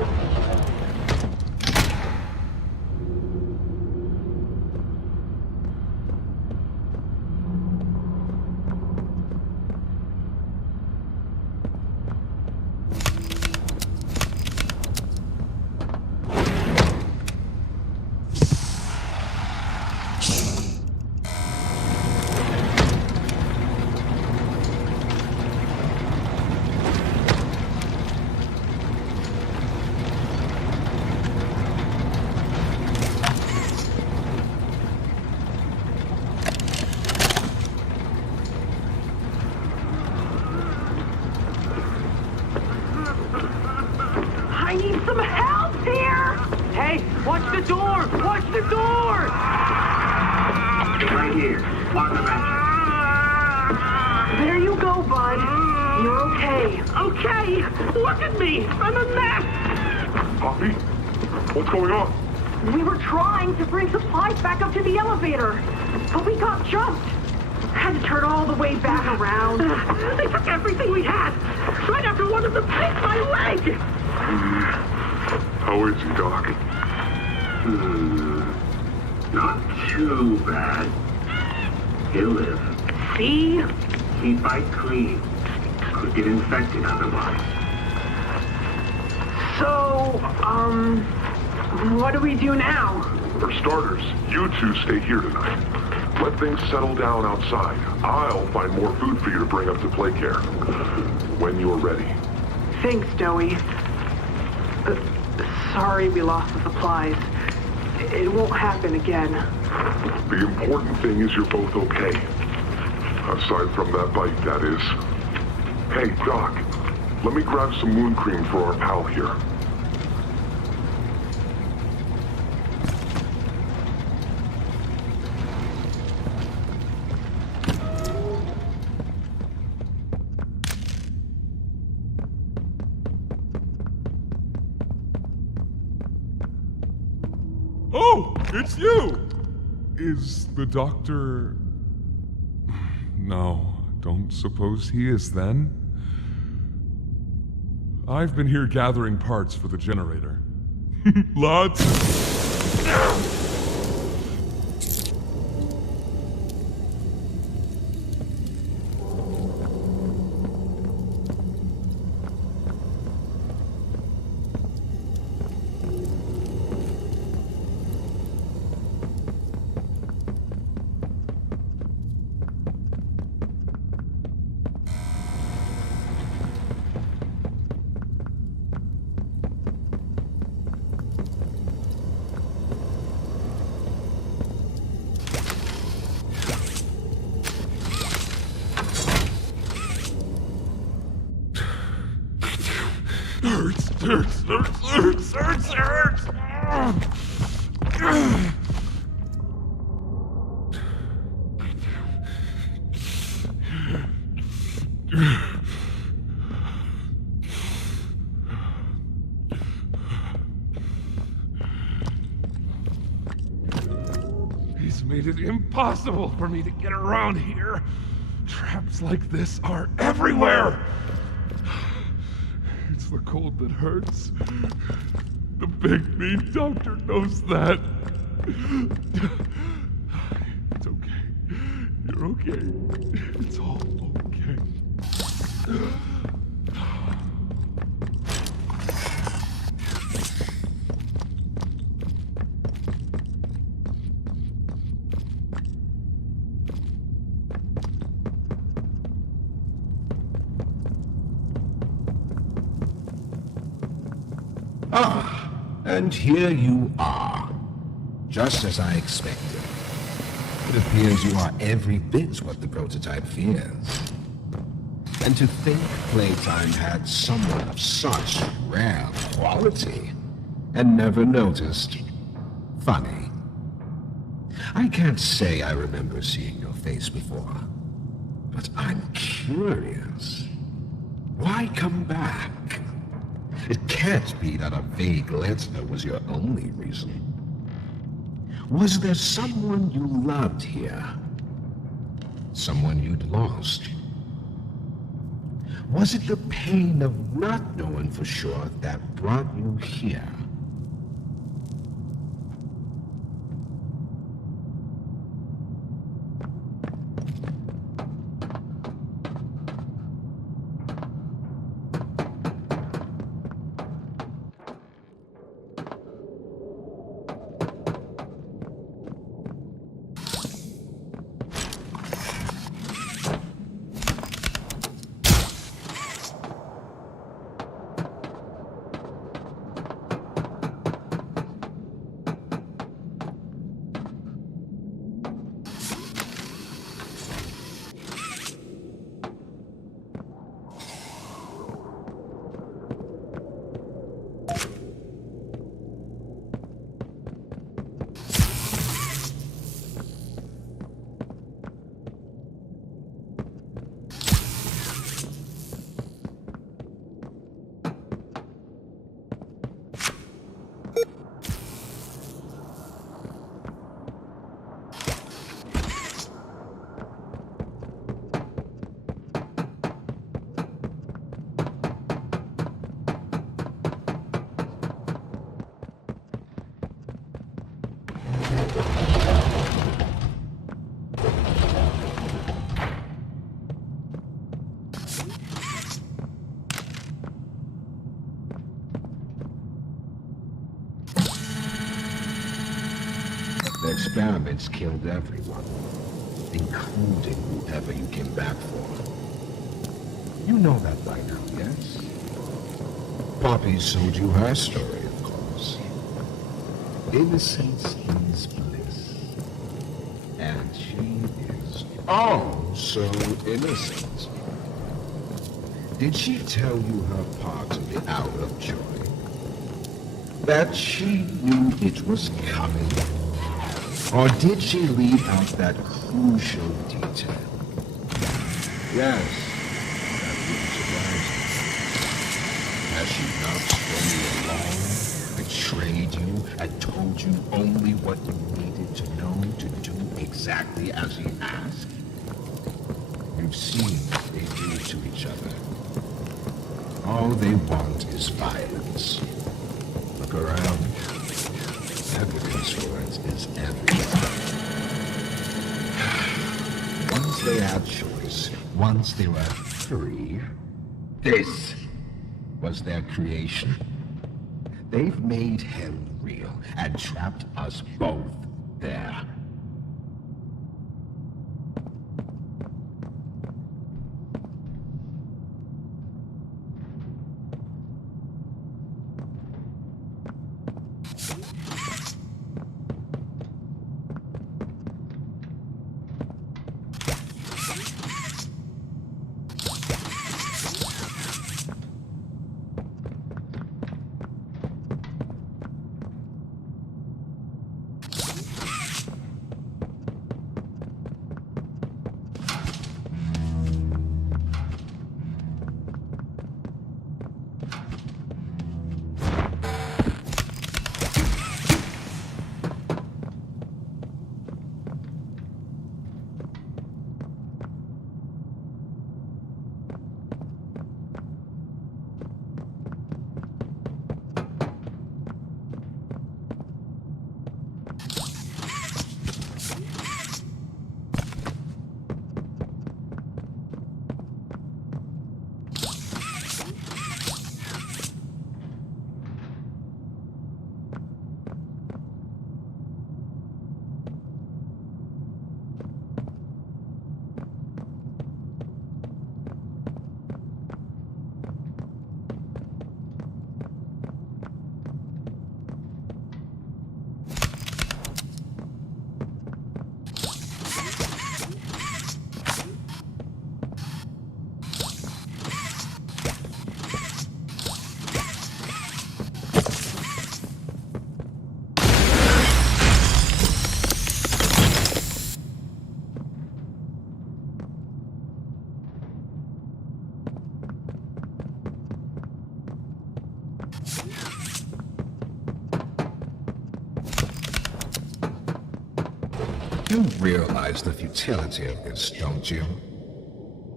I need some help here! Hey, watch the door! Watch the door! Right here, on the mattress. There you go, bud. You're okay. Okay! Look at me! I'm a mess! Poppy? What's going on? We were trying to bring supplies back up to the elevator, but we got jumped. Had to turn all the way back around. They took everything we had, right after one of them picked my leg! How is he, Doc? Not too bad. He'll live. See? Keep it clean. Could get infected otherwise. So, what do we do now? For starters, you two stay here tonight. Let things settle down outside. I'll find more food for you to bring up to play care. When you're ready. Thanks, Joey. Sorry we lost the supplies. It won't happen again. The important thing is you're both okay. Aside from that bite, that is. Hey, Doc, let me grab some wound cream for our pal here. Oh, it's you! Is the doctor... No, don't suppose he is then? I've been here gathering parts for the generator. Lots of... Hurts. He's made it impossible for me to get around here. Traps like this are everywhere. It's the cold that hurts. The big mean doctor knows that. It's okay. You're okay. It's all okay. Ah, and here you are. Just as I expected. It appears you are every bit what the prototype fears. And to think Playtime had someone of such rare quality and never noticed. Funny. I can't say I remember seeing your face before, but I'm curious. Why come back? It can't be that a vague letter was your only reason. Was there someone you loved here? Someone you'd lost? Was it the pain of not knowing for sure that brought you here? The experiments killed everyone, including whoever you came back for. You know that by now, yes? Poppy showed you her story, of course. Innocence is bliss. And she is so innocent. Did she tell you her part of the hour of joy? That she knew it was coming? Or did she leave out that crucial detail? Yes, that wouldn't surprise me. Has she not strung you along, betrayed you, and told you only what you needed to know to do exactly as he asked? You've seen what they do to each other. All they want is violence. Look around. Evidence for it is everywhere. Once they had choice, once they were free, this was their creation. They've made hell real and trapped us both there. You realize the futility of this, don't you?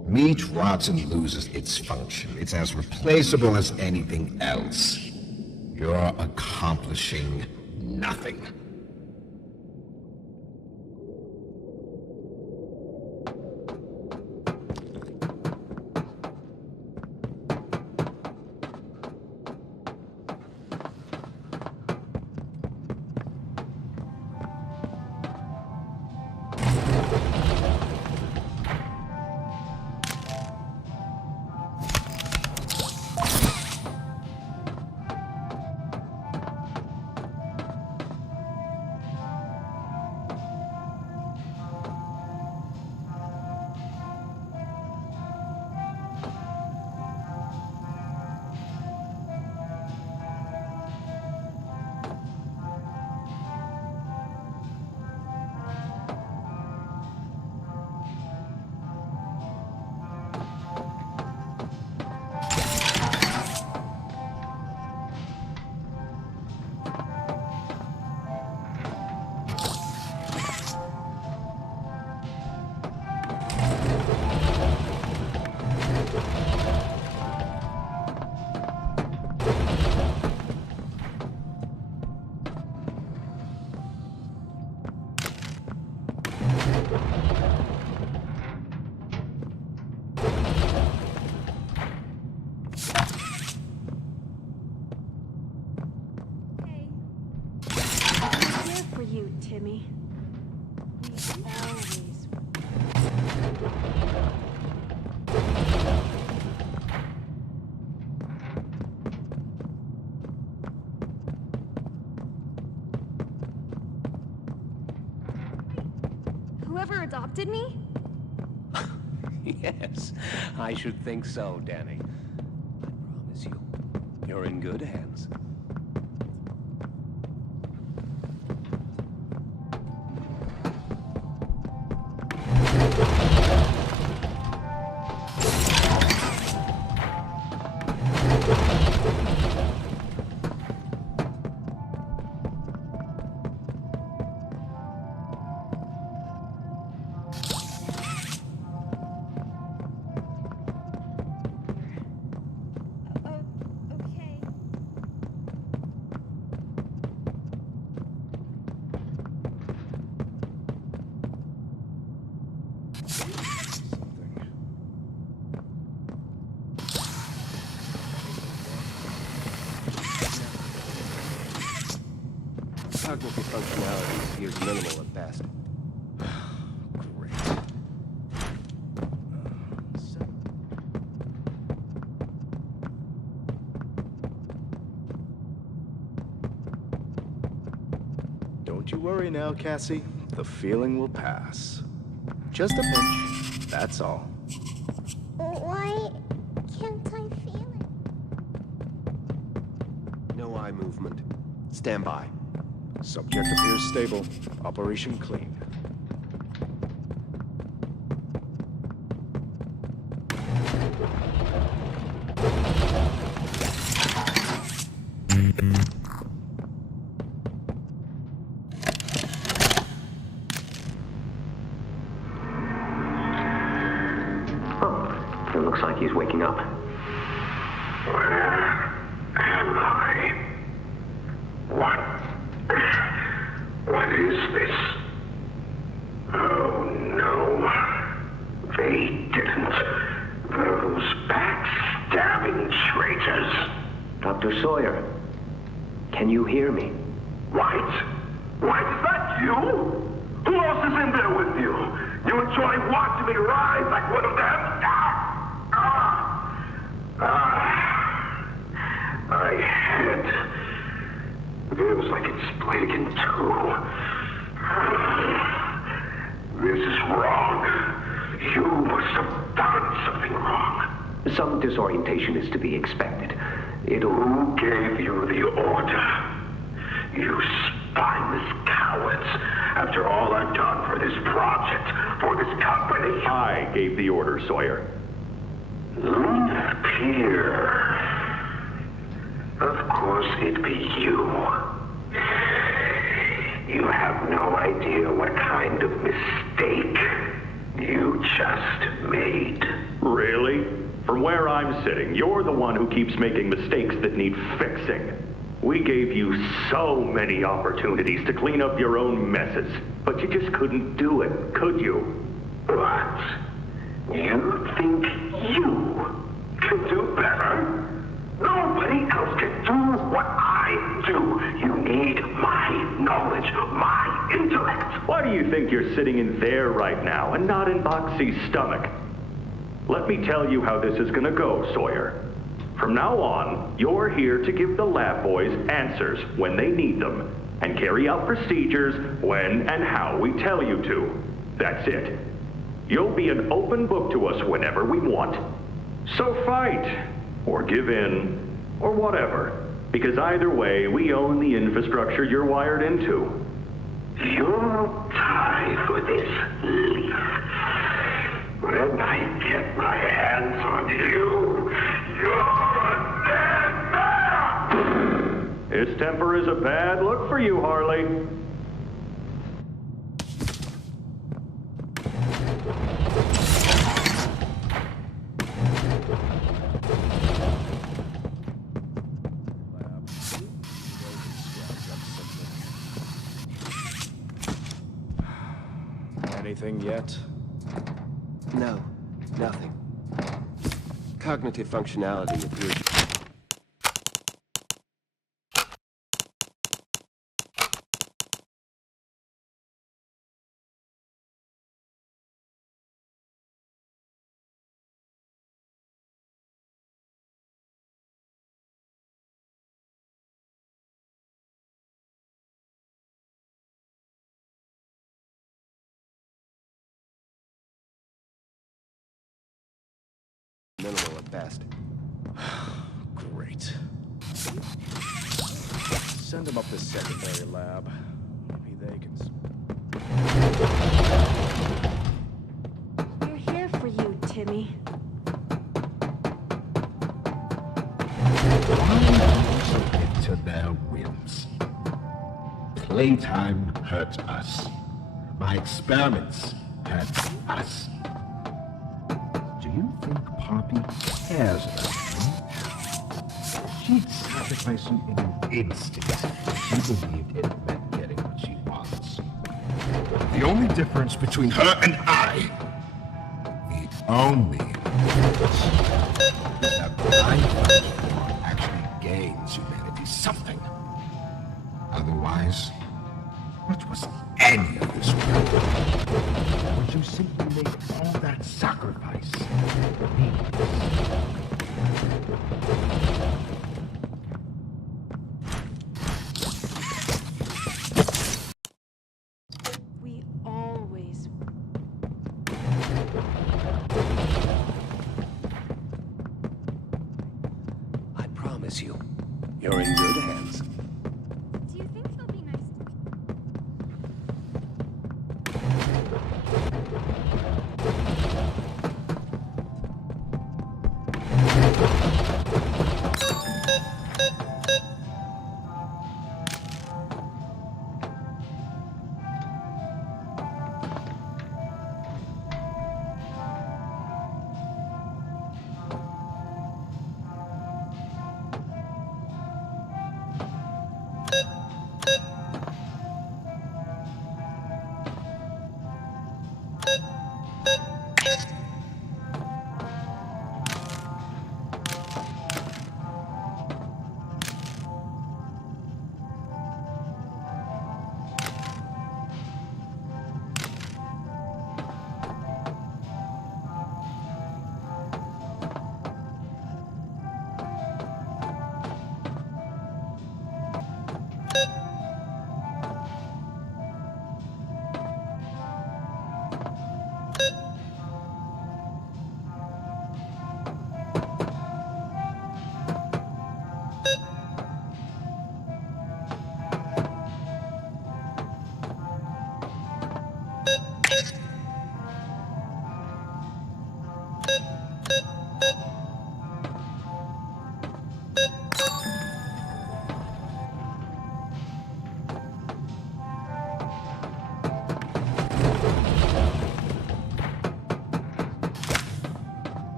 Meat rots and loses its function. It's as replaceable as anything else. You're accomplishing nothing. Timmy. We always... Whoever adopted me? Yes, I should think so, Danny. I promise you, you're in good hands. Cognitive functionality appears minimal at best. Great. Don't you worry now, Cassie. The feeling will pass. Just a pinch, that's all. Why can't I feel it? No eye movement. Stand by. Subject appears stable. Operation clean. Oh, it looks like he's waking up. Where am I? What is this? Oh no. They didn't. Those backstabbing traitors. Dr. Sawyer, can you hear me? White? White, is that you? Who else is in there with you? You enjoy watching me rise like one of them? My head feels like it's split in two. This is wrong. You must have done something wrong. Some disorientation is to be expected. Who gave you the order? You spineless cowards. After all I've done for this project, for this company. I gave the order, Sawyer. Pierre. Of course it'd be you. You have no idea what kind of mistake you just made. Really? From where I'm sitting, you're the one who keeps making mistakes that need fixing. We gave you so many opportunities to clean up your own messes, but you just couldn't do it, could you? What? You think you can do better? Nobody else can do what I do. You need my knowledge, my intellect. Why do you think you're sitting in there right now and not in Boxy's stomach? Let me tell you how this is gonna go, Sawyer. From now on, you're here to give the lab boys answers when they need them, and carry out procedures when and how we tell you to. That's it. You'll be an open book to us whenever we want. So fight, or give in, or whatever, because either way, we own the infrastructure you're wired into. You'll die for this leaf. When I get my hands on you, you're a dead man! His temper is a bad look for you, Harley. Anything yet? No, nothing. Cognitive functionality appears. Minimal at best. Great. Send them up to secondary lab. Maybe they can... We're here for you, Timmy. Why submit to their whims? Playtime hurt us. My experiments hurt us. Do you think Poppy cares about you? She'd sacrifice you in an instant if she believed it meant getting what she wants. The only difference between her and I, the only difference, is that my platform actually gains humanity something. Otherwise, what was any of this work? Would you simply make all that sacrifice meaningless? We always... I promise you, you're in good hands. Do you think he'll be nice to me?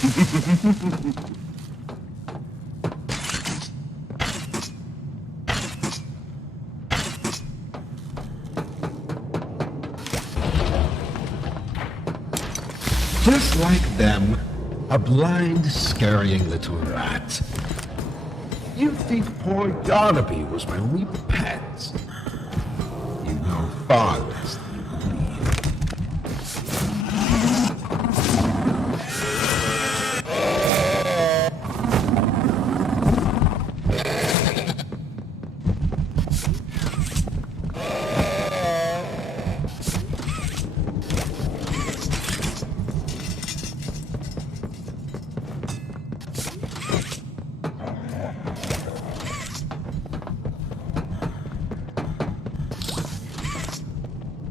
Just like them, a blind, scurrying little rat. You think poor Yarnaby was my only pet? You know far less than you believe.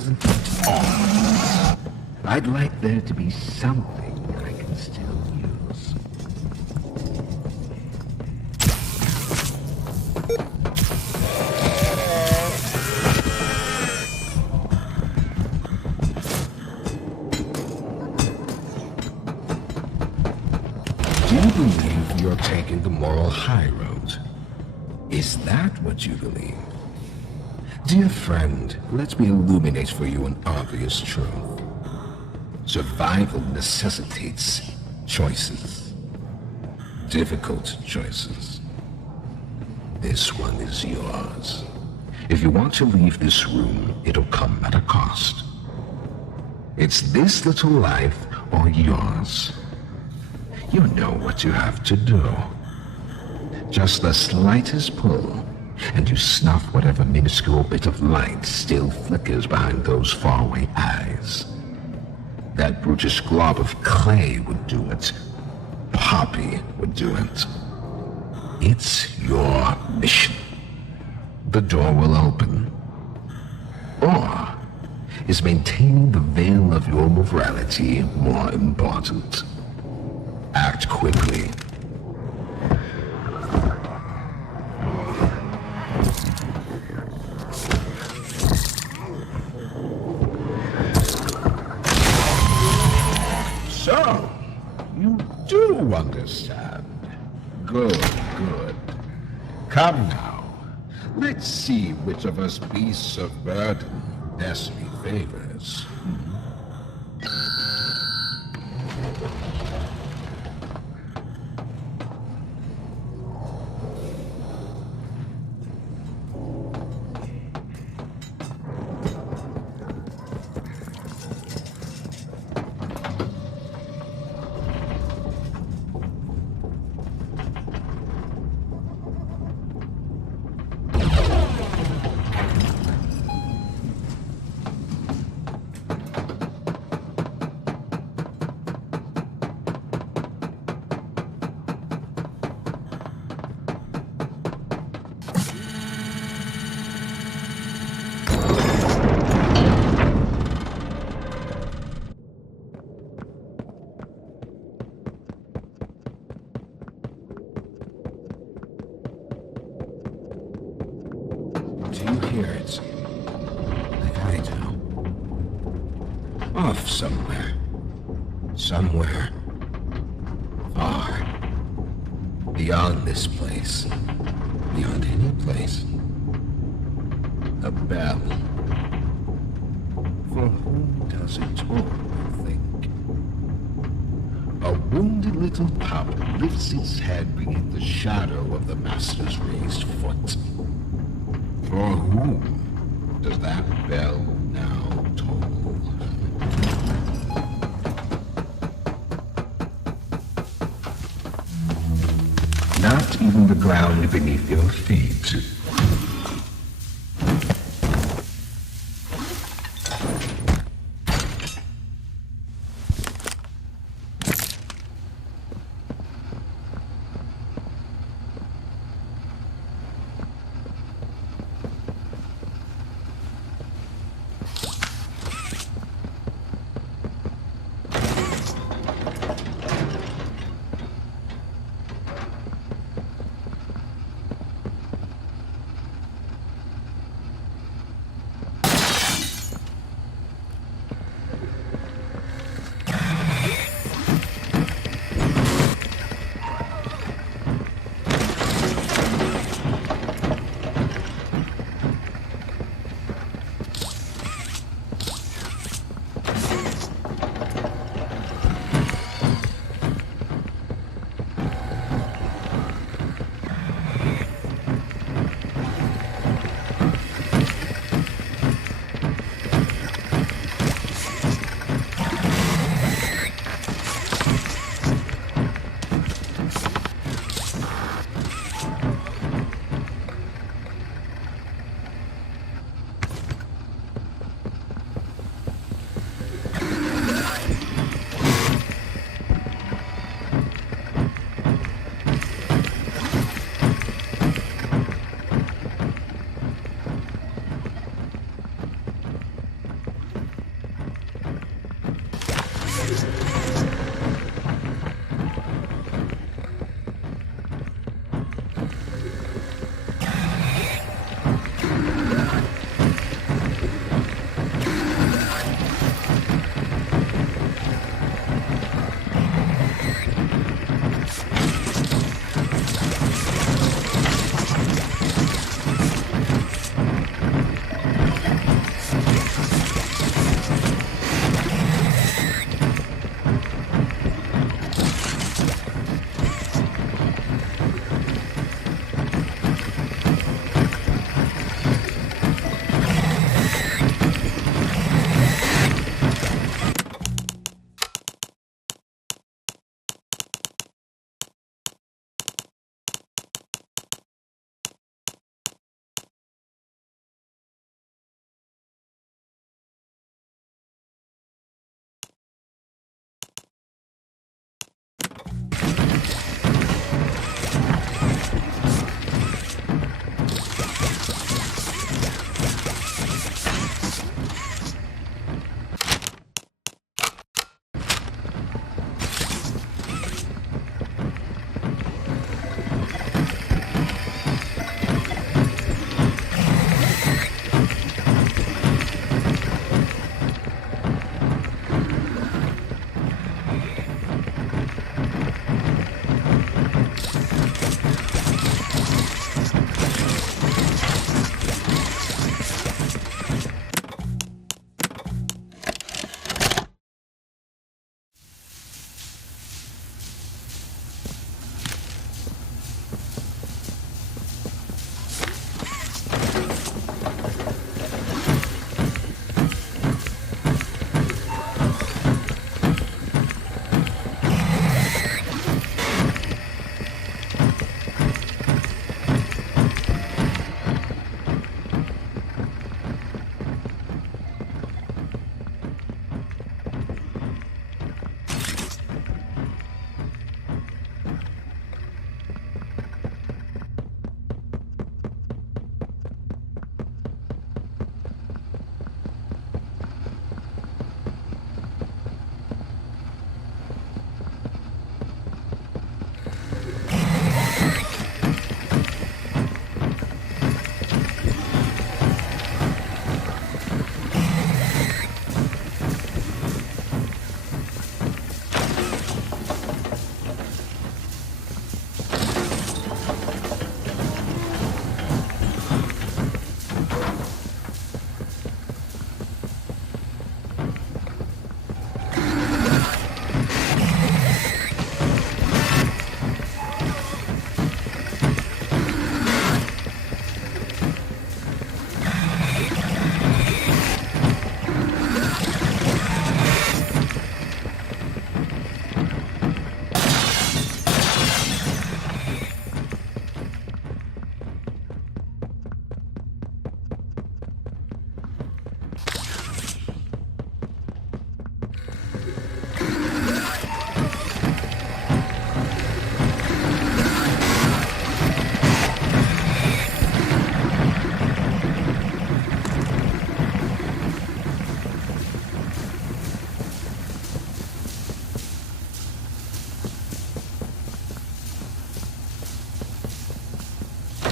doesn't it all? I'd like there to be something I can still use. Do you believe you're taking the moral high road? Is that what you believe? Dear friend, let me illuminate for you an obvious truth. Survival necessitates choices. Difficult choices. This one is yours. If you want to leave this room, it'll come at a cost. It's this little life or yours. You know what you have to do. Just the slightest pull, and you snuff whatever minuscule bit of light still flickers behind those faraway eyes. That brutish glob of clay would do it. Poppy would do it. It's your mission. The door will open. Or is maintaining the veil of your morality more important? Act quickly. So, you do understand. Good, good. Come now. Let's see which of us beasts of burden destiny favors. Do you hear it? Like I do. Off somewhere. Somewhere. Far. Beyond this place. Beyond any place. A bell. For whom does it toll, you think? A wounded little pup lifts its head beneath the shadow of the master's raised foot. For whom does that bell now toll? Not even the ground beneath your feet.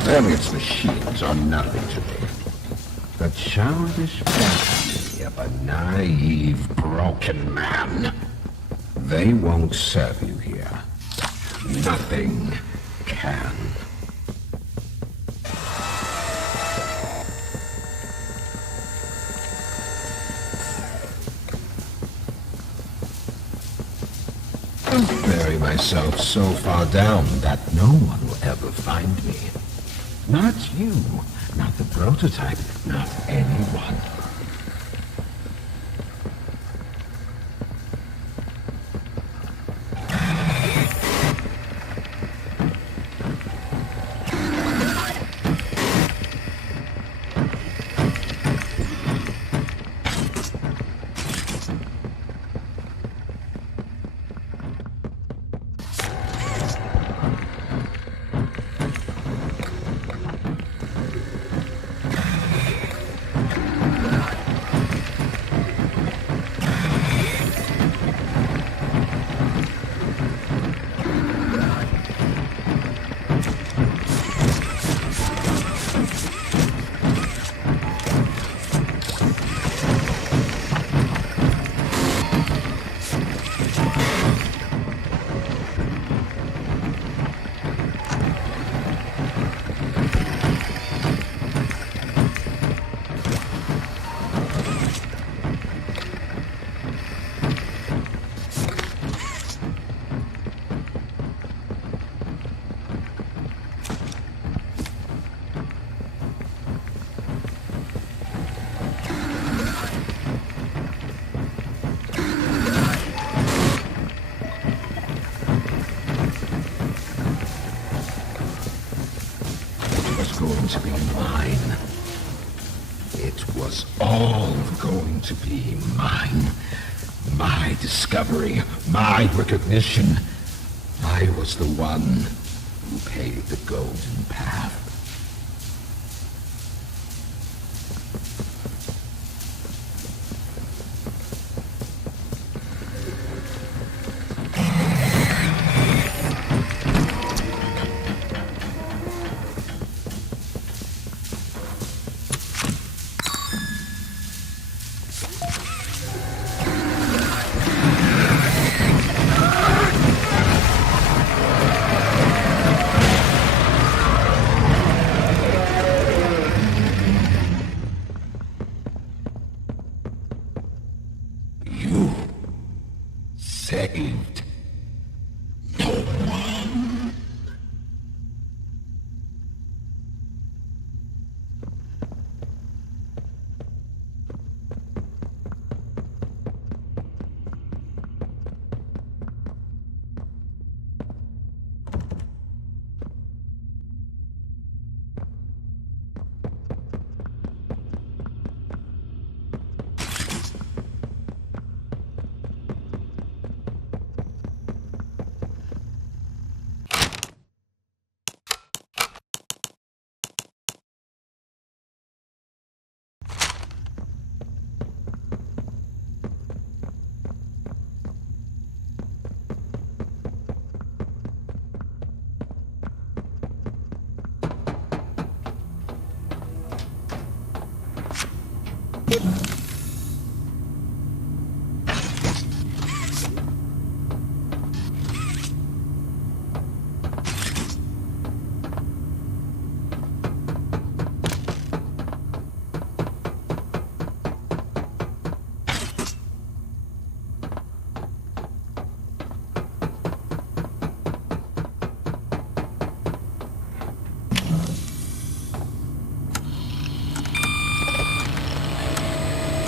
Elliot's machines are nothing to me. The childish fantasy of a naive, broken man. They won't serve you here. Nothing can. I'll bury myself so far down that no one will ever find me. Not you, not the prototype, not anyone. To be mine. It was all going to be mine. My discovery, my recognition. I was the one who paved the golden path. Saved no one.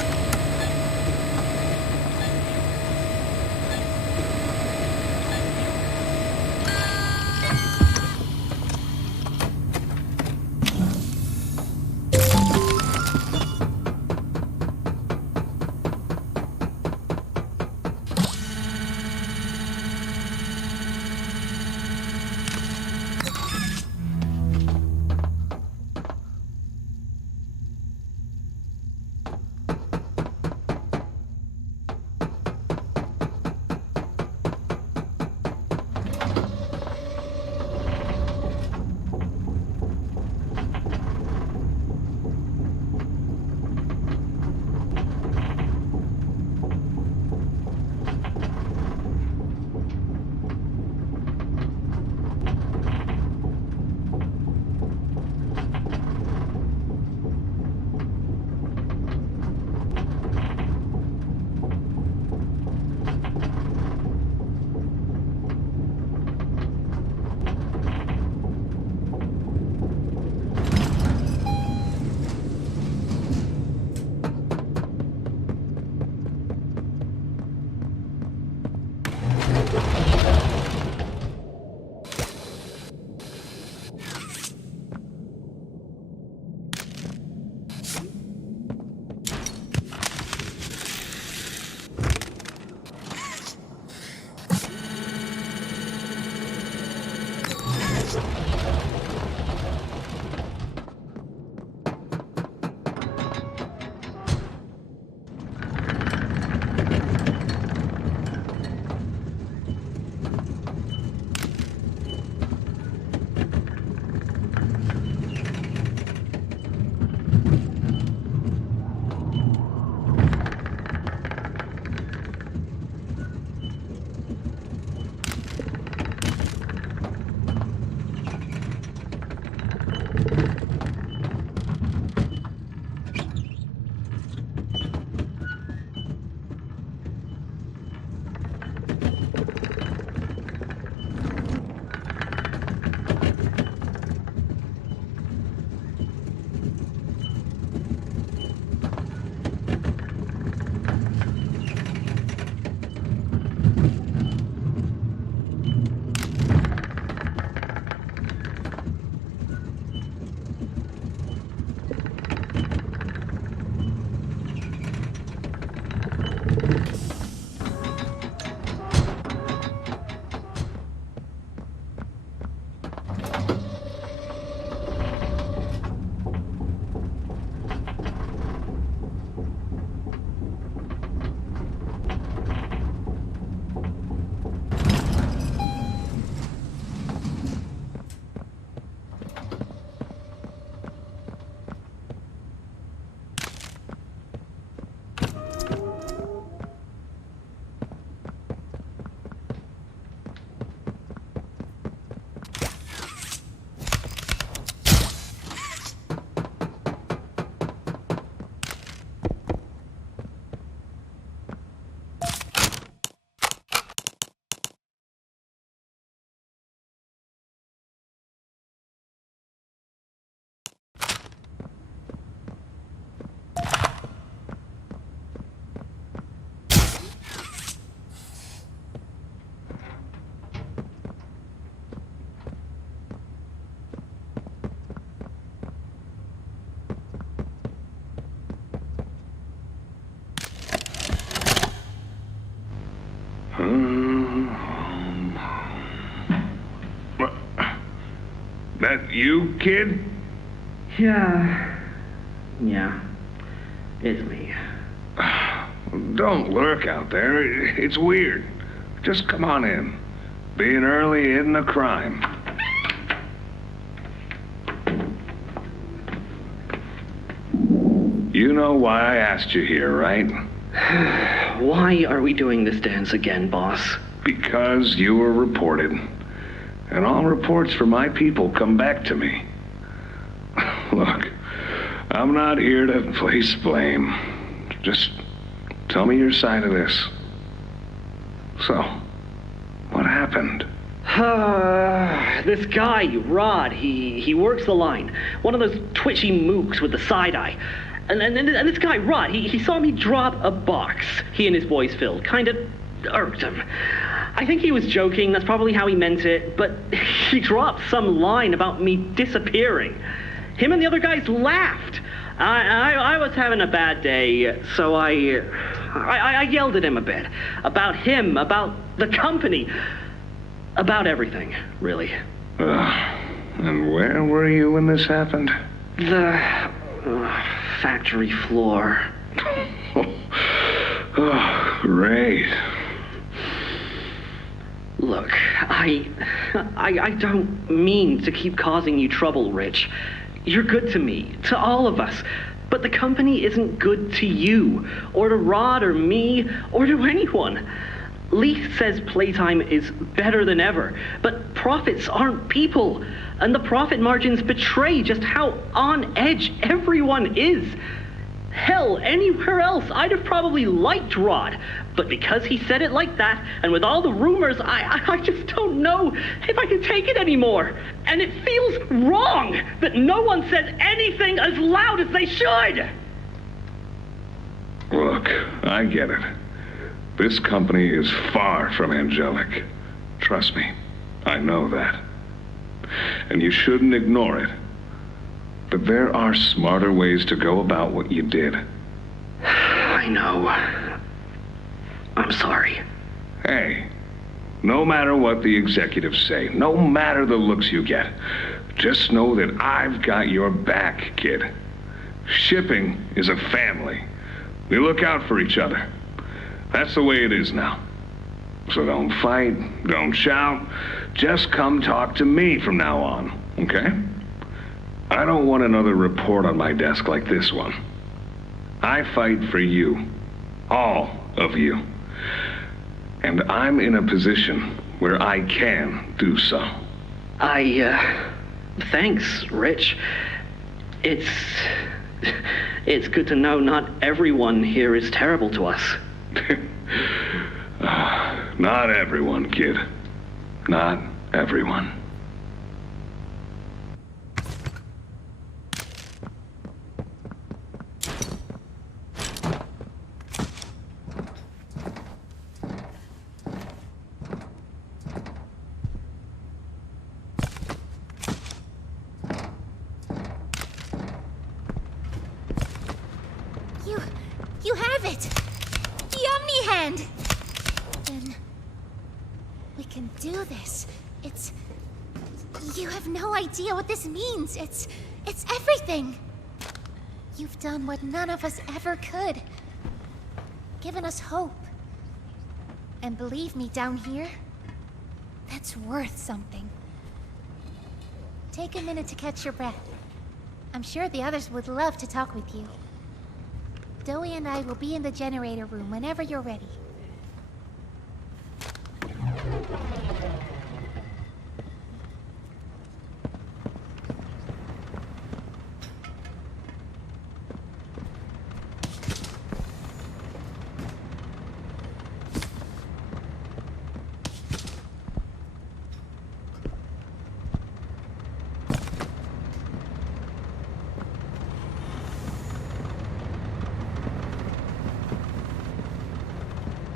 you, kid? Yeah, it's me. Don't lurk out there. It's weird. Just come on in. Being early isn't a crime. You know why I asked you here, right? Why are we doing this dance again, boss? Because you were reported. And all reports for my people come back to me. Look, I'm not here to place blame. Just tell me your side of this. So, what happened? This guy, Rod, he works the line. One of those twitchy mooks with the side eye. And this guy, Rod, he saw me drop a box he and his boys filled. Kinda irked him. I think he was joking, that's probably how he meant it, but he dropped some line about me disappearing. Him and the other guys laughed. I was having a bad day, so I yelled at him a bit. About him, about the company, about everything, really. And where were you when this happened? The factory floor. Oh, great. Look, I don't mean to keep causing you trouble, Rich. You're good to me, to all of us. But the company isn't good to you, or to Rod, or me, or to anyone. Leith says Playtime is better than ever, but profits aren't people. And the profit margins betray just how on edge everyone is. Hell, anywhere else, I'd have probably liked Rod. But because he said it like that, and with all the rumors, I just don't know if I can take it anymore. And it feels wrong that no one says anything as loud as they should. Look, I get it. This company is far from angelic. Trust me, I know that. And you shouldn't ignore it. But there are smarter ways to go about what you did. I know. I'm sorry. Hey, no matter what the executives say, no matter the looks you get, just know that I've got your back, kid. Shipping is a family. We look out for each other. That's the way it is now. So don't fight, don't shout. Just come talk to me from now on, okay? I don't want another report on my desk like this one. I fight for you. All of you. And I'm in a position where I can do so. Thanks, Rich. It's good to know not everyone here is terrible to us. Not everyone, kid. Not everyone. You have it! The Omni-Hand! Then we can do this. You have no idea what this means. It's everything. You've done what none of us ever could. Given us hope. And believe me, down here, that's worth something. Take a minute to catch your breath. I'm sure the others would love to talk with you. Dowie and I will be in the generator room whenever you're ready.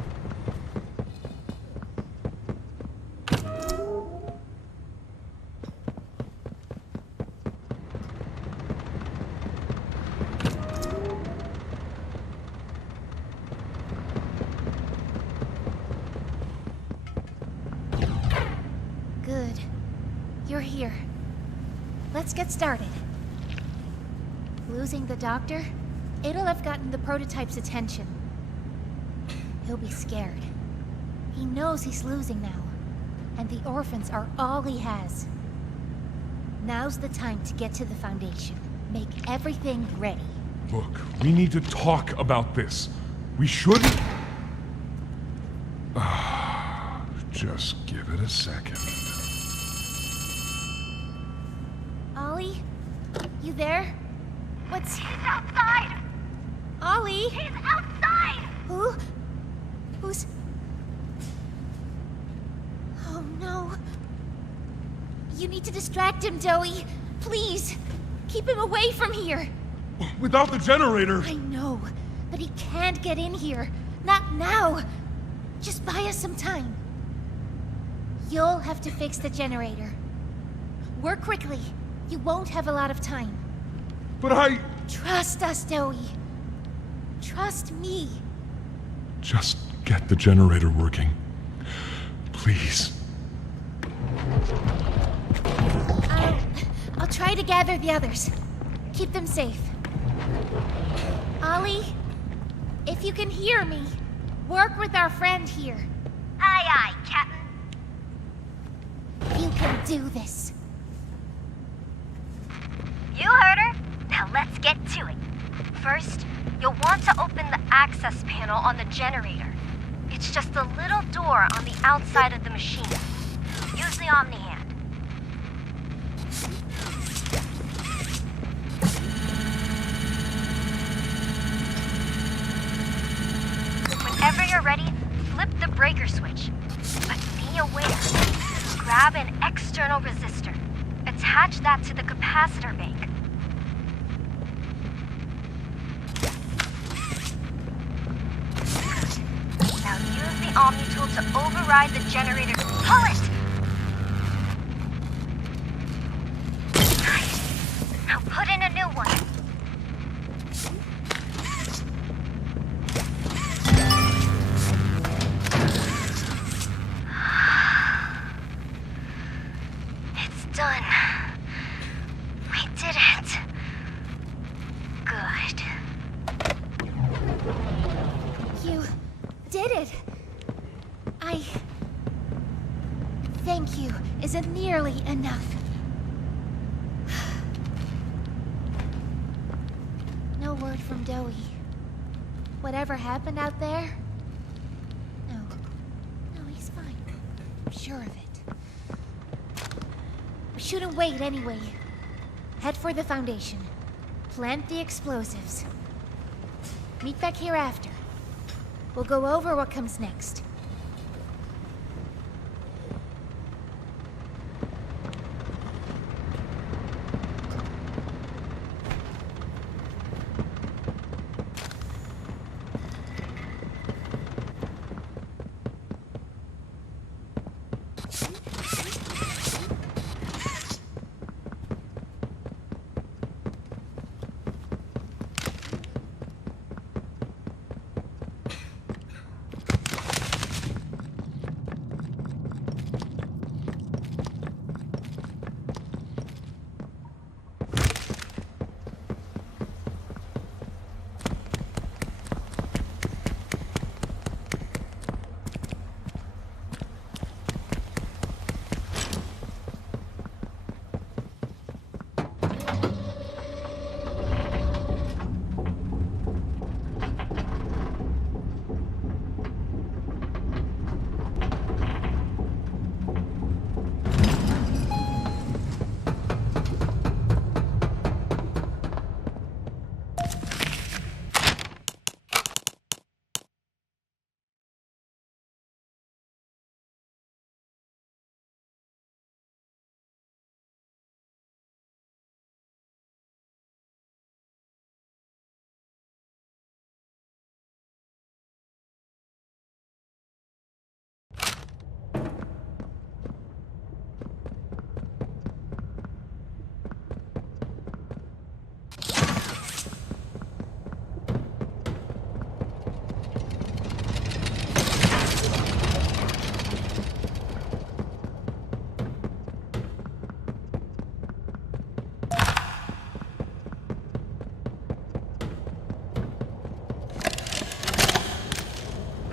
let's get started. Losing the doctor? It'll have gotten the prototype's attention. He'll be scared. He knows he's losing now, and the orphans are all he has. Now's the time to get to the Foundation. Make everything ready. Look, we need to talk about this. We shouldn't... Just give it a second. Ollie? You there? What's... He's outside! Ollie? He's outside! Who? Who's... Oh no. You need to distract him, Joey. Please. Keep him away from here. Without the generator... I know, but he can't get in here. Not now. Just buy us some time. You'll have to fix the generator. Work quickly. You won't have a lot of time. But I... Trust us, Joey. Trust me. Just get the generator working. Please. I'll try to gather the others. Keep them safe. Ollie, if you can hear me, work with our friend here. Aye, aye, Captain. You can do this. You heard her. Now let's get to it. First, you'll want to open the access panel on the generator. It's just a little door on the outside of the machine. Use the Omni hand. Whenever you're ready, flip the breaker switch. But be aware. Grab an external resistor. Attach that to the capacitor bank. Now use the Omni tool to override the generator. Pull it! Nice. Now put in a new one. It's done. We did it. Good. You did it. Thank you isn't nearly enough. No word from Dowie. Whatever happened out there? No, he's fine. I'm sure of it. We shouldn't wait anyway. Head for the Foundation. Plant the explosives. Meet back here after. We'll go over what comes next.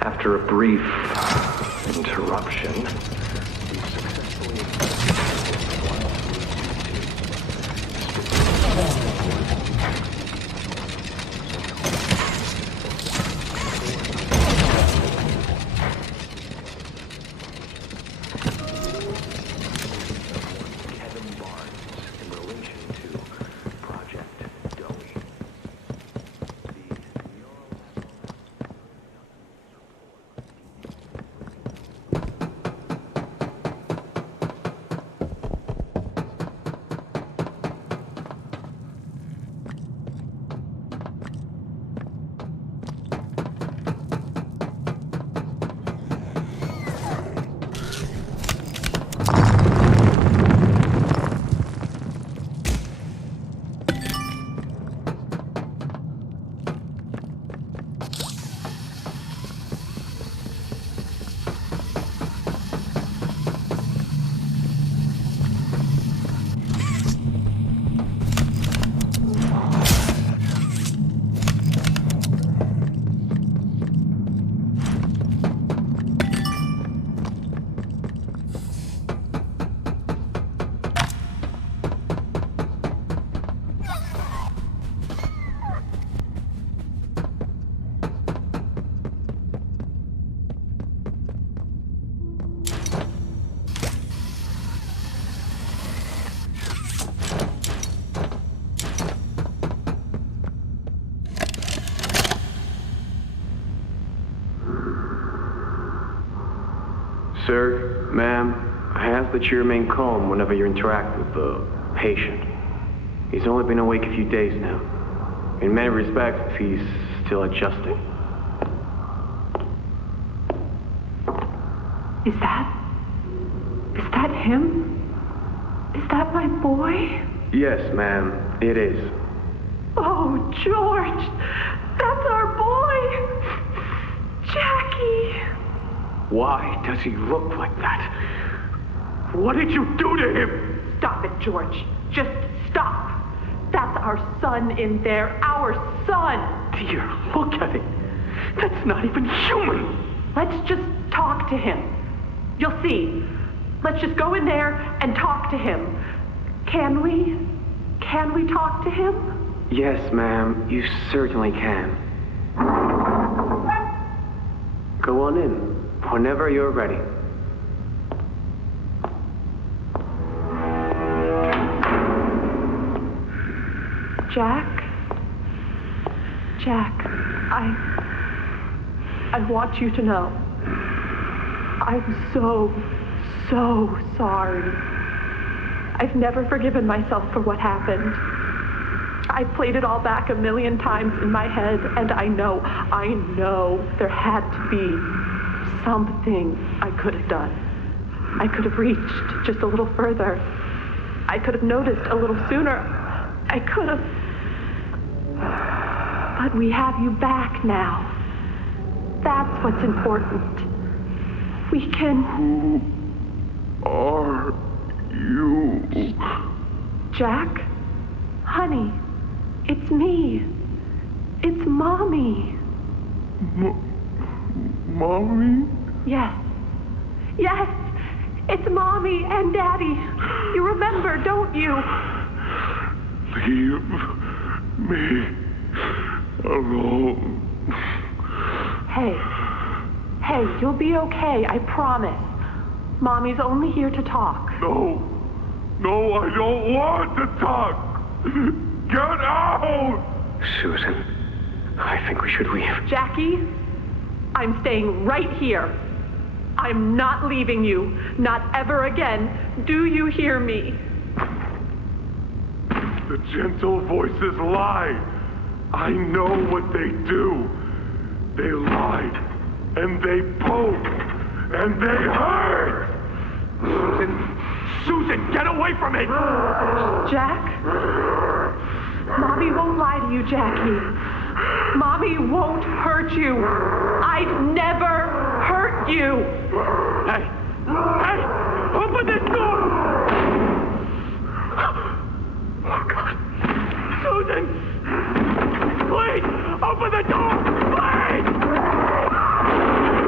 After a brief interruption, we've successfully Sir, ma'am, I ask that you remain calm whenever you interact with the patient. He's only been awake a few days now. In many respects, he's still adjusting. Is that him? Is that my boy? Yes, ma'am, it is. Oh, George! That's our boy! Jackie! Why does he look like that? What did you do to him? Stop it, George. Just stop. That's our son in there. Our son! Dear, look at it. That's not even human. Let's just talk to him. You'll see. Let's just go in there and talk to him. Can we? Can we talk to him? Yes, ma'am, you certainly can. Go on in, whenever you're ready. Jack, I want you to know. I'm so sorry. I've never forgiven myself for what happened. I played it all back 1,000,000 times in my head, and I know there had to be something I could have done. I could have reached just a little further. I could have noticed a little sooner. I could have... But we have you back now. That's what's important. We can... Who are you? Jack? Honey, it's me. It's Mommy. Mommy? Yes. Yes! It's Mommy and Daddy. You remember, don't you? Leave me alone. Hey, you'll be okay, I promise. Mommy's only here to talk. No, I don't want to talk. Get out! Susan, I think we should leave. Jackie, I'm staying right here. I'm not leaving you. Not ever again. Do you hear me? The gentle voices lie. I know what they do. They lie, and they poke, and they hurt. Susan, get away from me! Jack? Mommy won't lie to you, Jackie. Mommy won't hurt you. I'd never hurt you. Hey! Open this door! Oh, God. Susan! Please! Open the door! Please!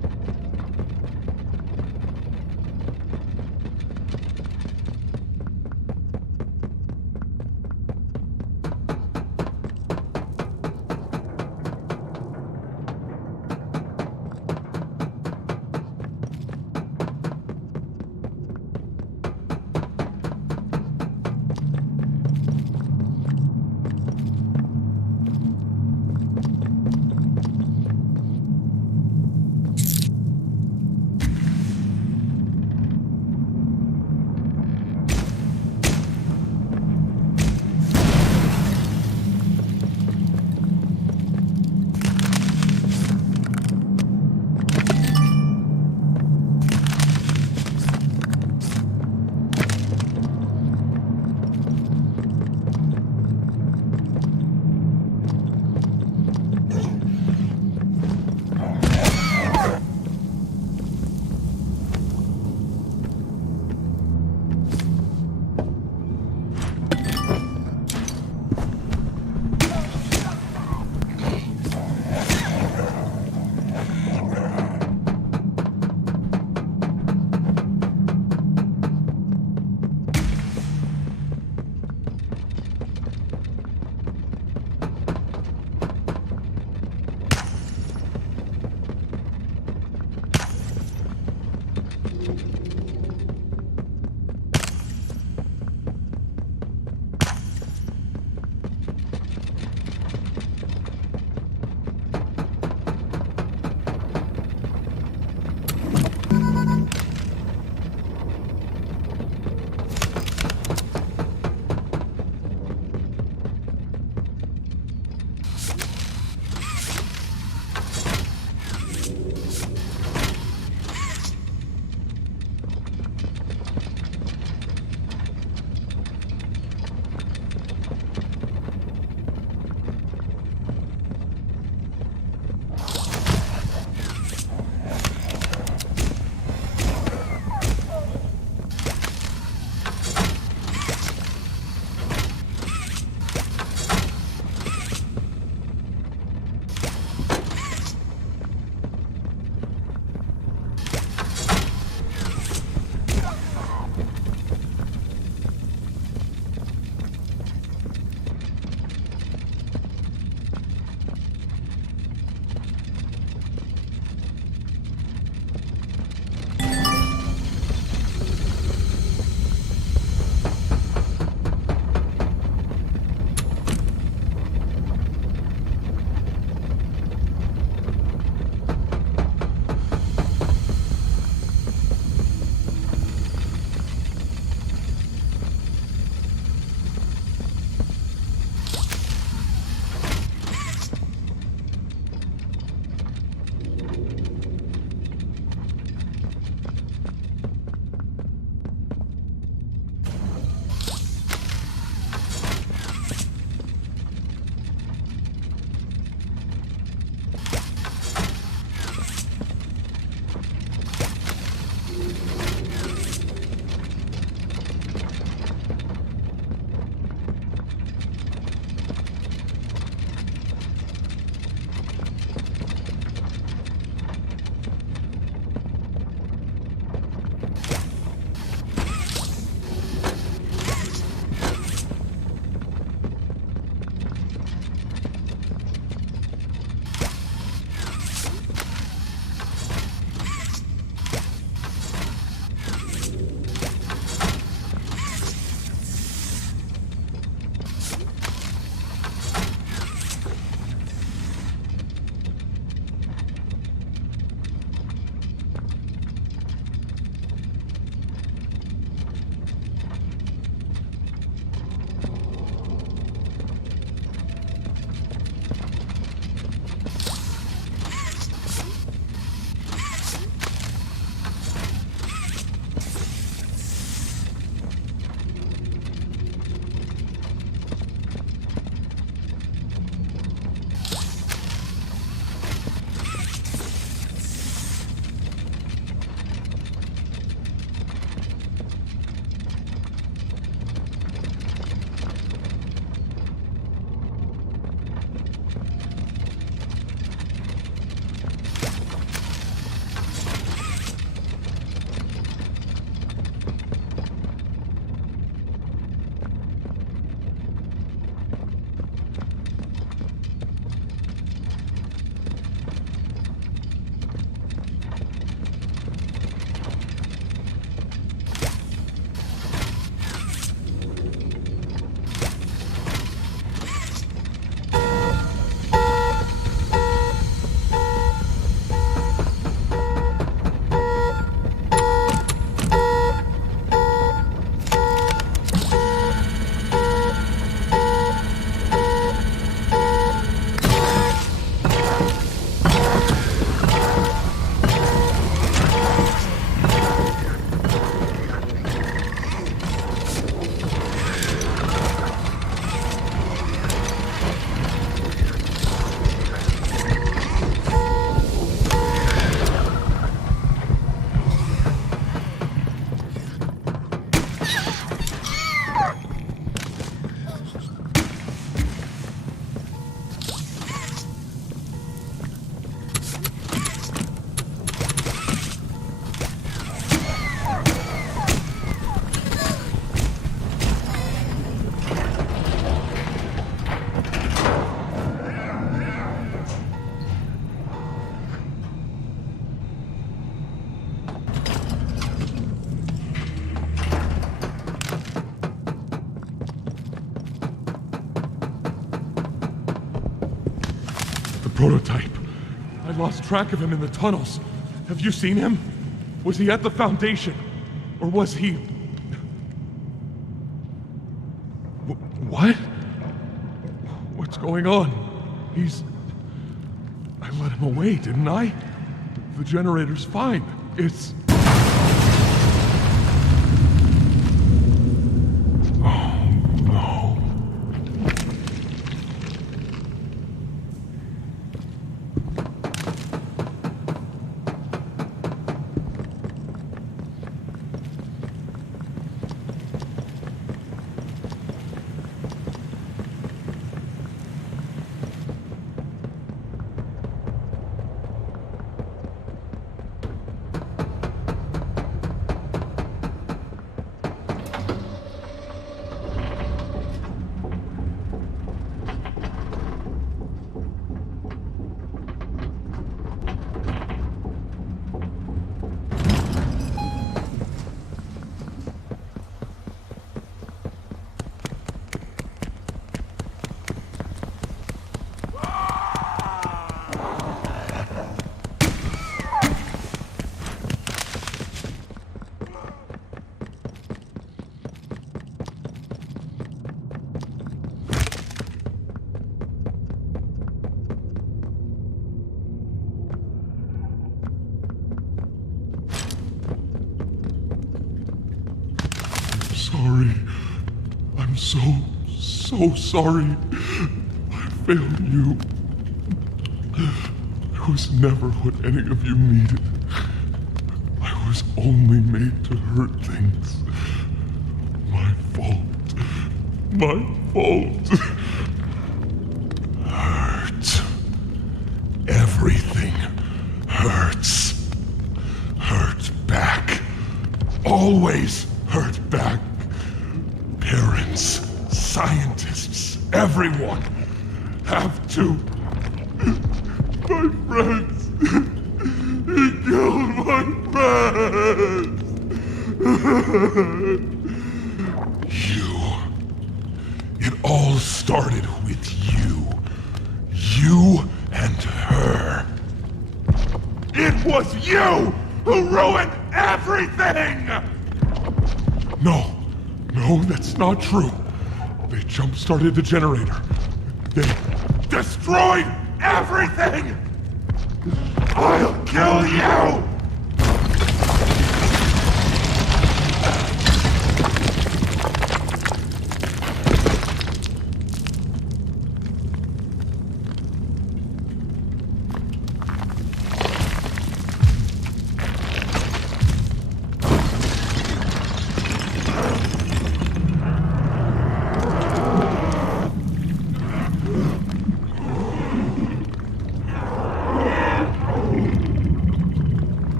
prototype. I lost track of him in the tunnels. Have you seen him? Was he at the Foundation? Or was he... What? What's going on? I let him away, didn't I? The generator's fine. It's... Sorry. I'm so sorry. I failed you. I was never what any of you needed. I was only made to hurt things. My fault. My fault. Hurt. Everything hurts. Hurt back. Always hurt back. Parents, scientists, everyone have to. My friends. He killed my friends. You. It all started with you. You and her. It was you who ruined everything! No, that's not true. They jump-started the generator. They destroyed everything! I'll kill you!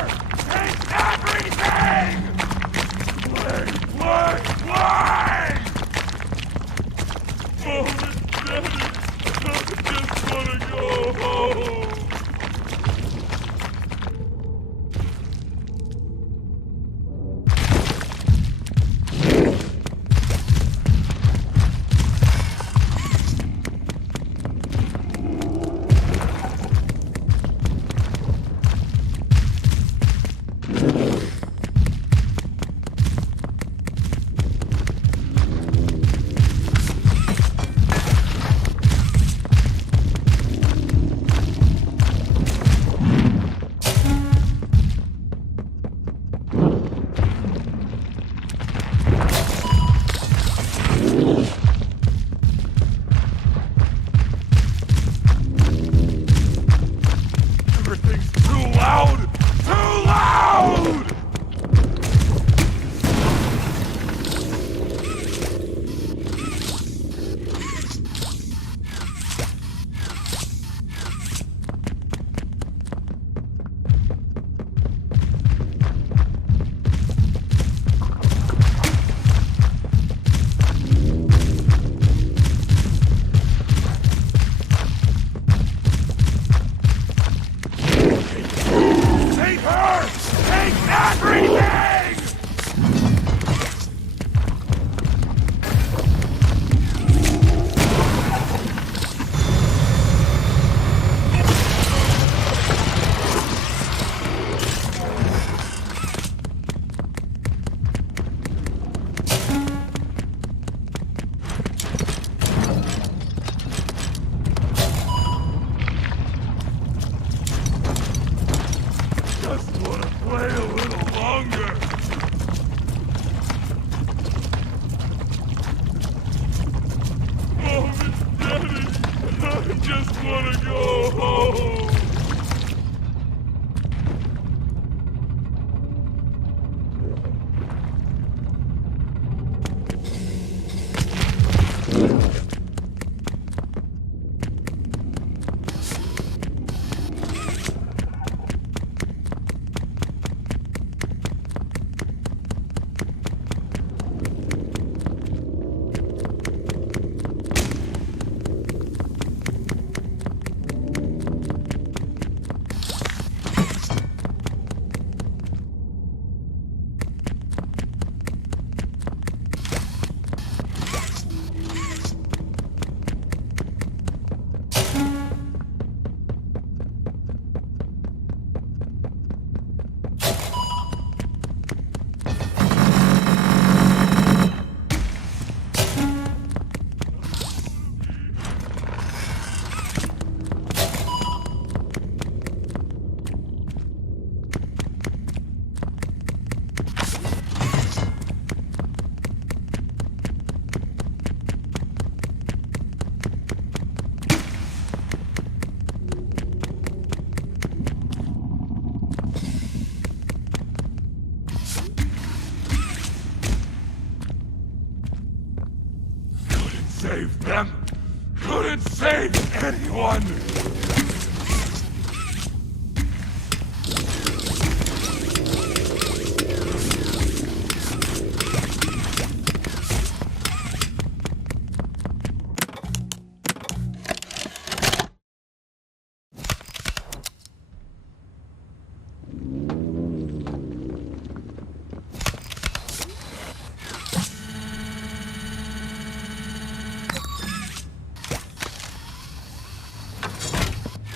her! Take everything! Play! Oh, Daddy, I just wanna go home. Save them! Couldn't save anyone!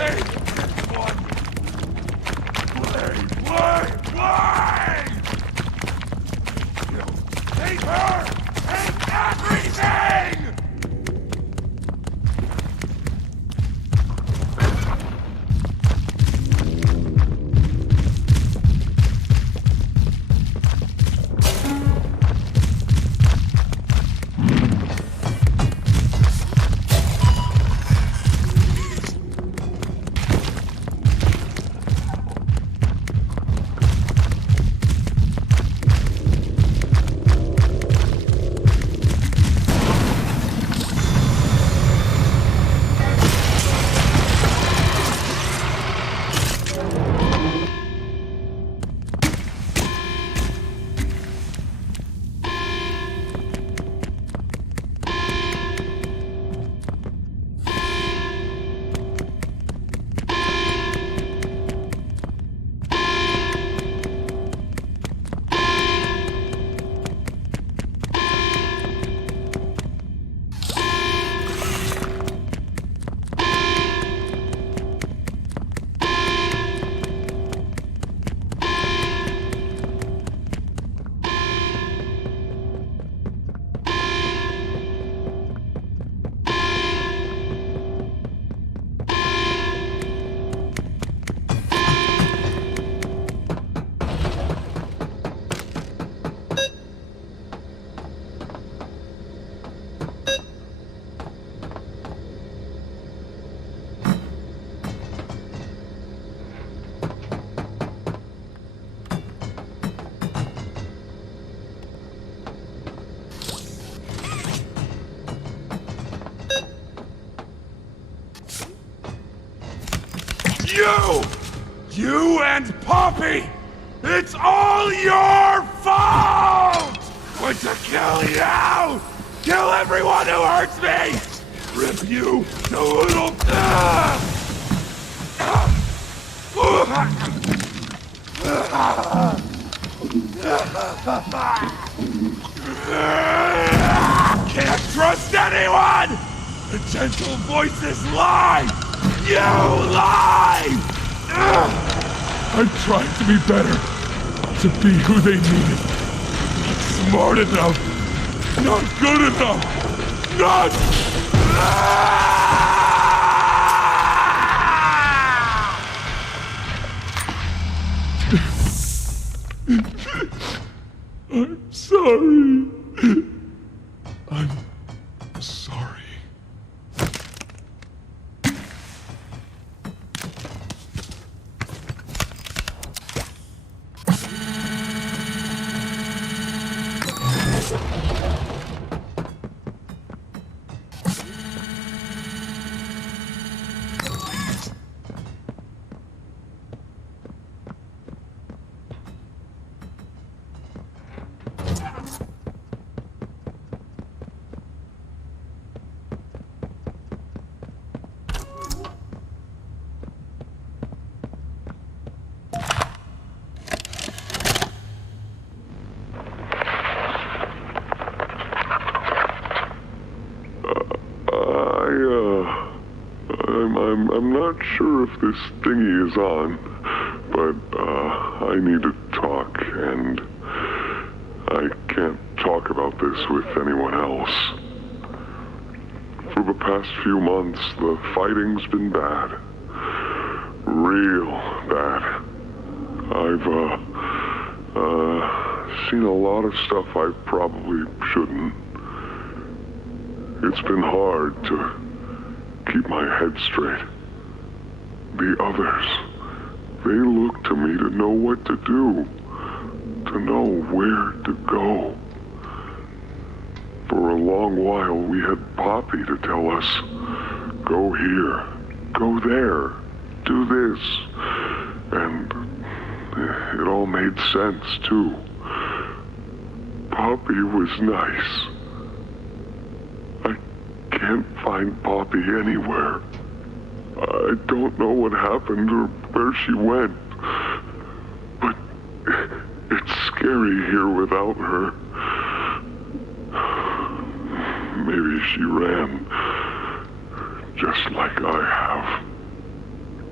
Save this one! Play! You take her! Take everything! You and Poppy! It's all your fault! Want to kill you! Kill everyone who hurts me! Rip you to little... Can't trust anyone! The gentle voices lie! You lie! I'm trying to be better, to be who they needed. Not smart enough, not good enough, not... I'm sorry. I'm sorry. I'm not sure if this thingy is on, but I need to talk, and I can't talk about this with anyone else. For the past few months, the fighting's been bad. Real bad. I've seen a lot of stuff I probably shouldn't. It's been hard to keep my head straight. The others, they look to me to know what to do, to know where to go. For a long while, we had Poppy to tell us, go here, go there, do this. And it all made sense, too. Poppy was nice. I can't find Poppy anywhere. I don't know what happened or where she went. But it's scary here without her. Maybe she ran, just like I have.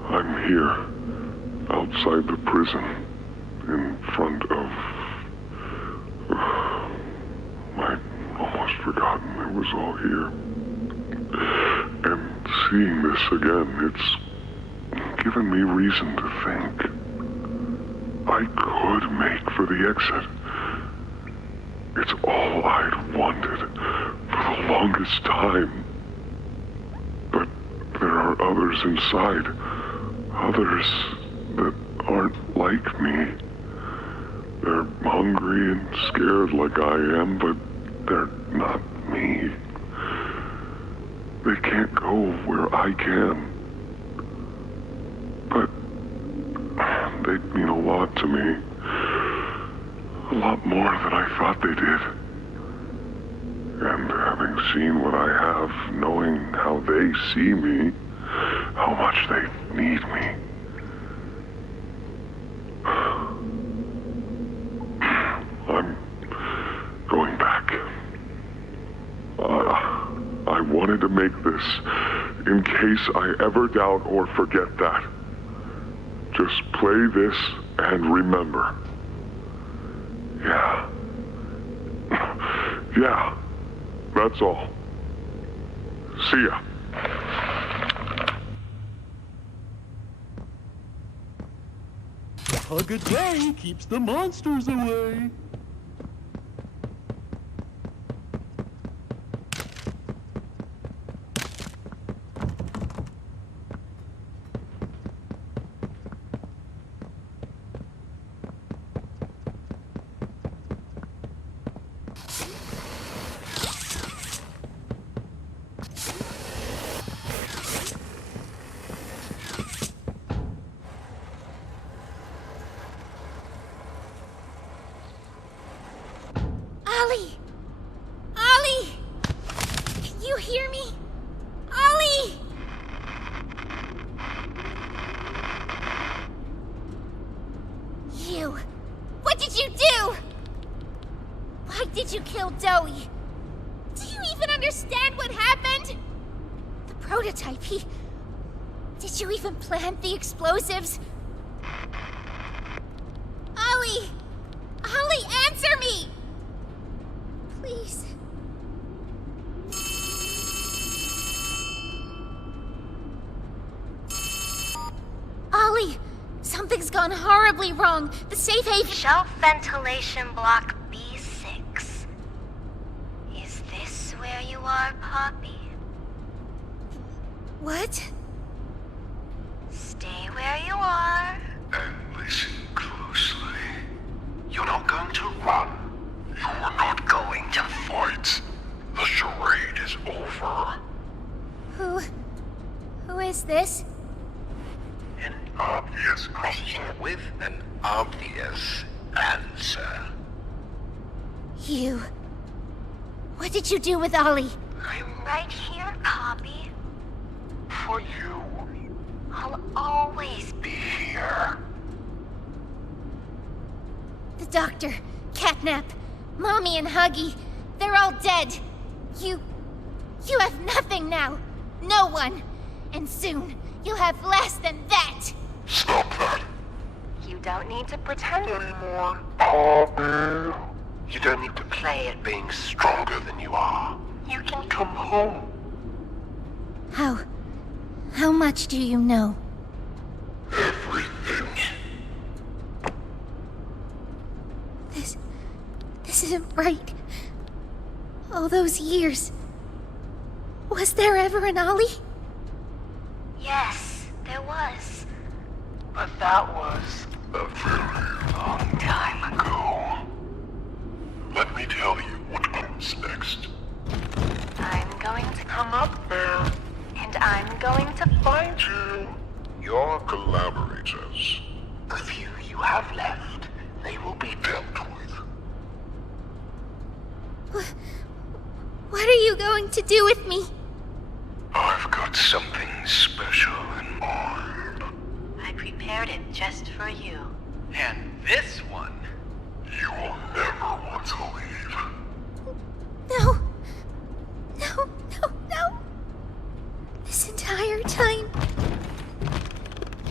I'm here, outside the prison, in front of... I'd almost forgotten it was all here. And seeing this again, it's given me reason to think. I could make for the exit. It's all I'd wanted for the longest time. But there are others inside. Others that aren't like me. They're hungry and scared like I am, but they're not me. They can't go where I can. But they mean a lot to me. A lot more than I thought they did. And having seen what I have, knowing how they see me, how much they need me. I'm going back. I wanted to make this in case I ever doubt or forget that. Just play this and remember. Yeah. Yeah. That's all. See ya. A hug a day keeps the monsters away. Ollie! Ollie! Can you hear me? Ollie! You! What did you do? Why did you kill Dowie? Do you even understand what happened? The prototype, Did you even plant the explosives? Ollie! Ollie, answer me! Please. Ollie! Something's gone horribly wrong. The safe haven... Shelf ventilation block B6. Is this where you are, Poppy? What? Stay where you are. And listen closely. You're not going to run. You're not going to fight. The charade is over. Who is this? An obvious question with an obvious answer. You. What did you do with Ollie? I'm right here, Poppy. For you. I'll always be here. The doctor, Catnap, Mommy and Huggy, they're all dead. You have nothing now. No one. And soon, you'll have less than that. Stop that. You don't need to pretend anymore. Poppy. You don't need to play at being stronger than you are. You can come home. How much do you know? Everything. This isn't right. All those years. Was there ever an Ollie? Yes, there was. But that was a very long time ago. Let me tell you what comes next. I'm going to come up there. And I'm going to find you. Your collaborators. The few you have left, they will be dealt with. What are you going to do with me? I've got something special in mind. I prepared it just for you. And this one, you will never want to leave. No. This entire time,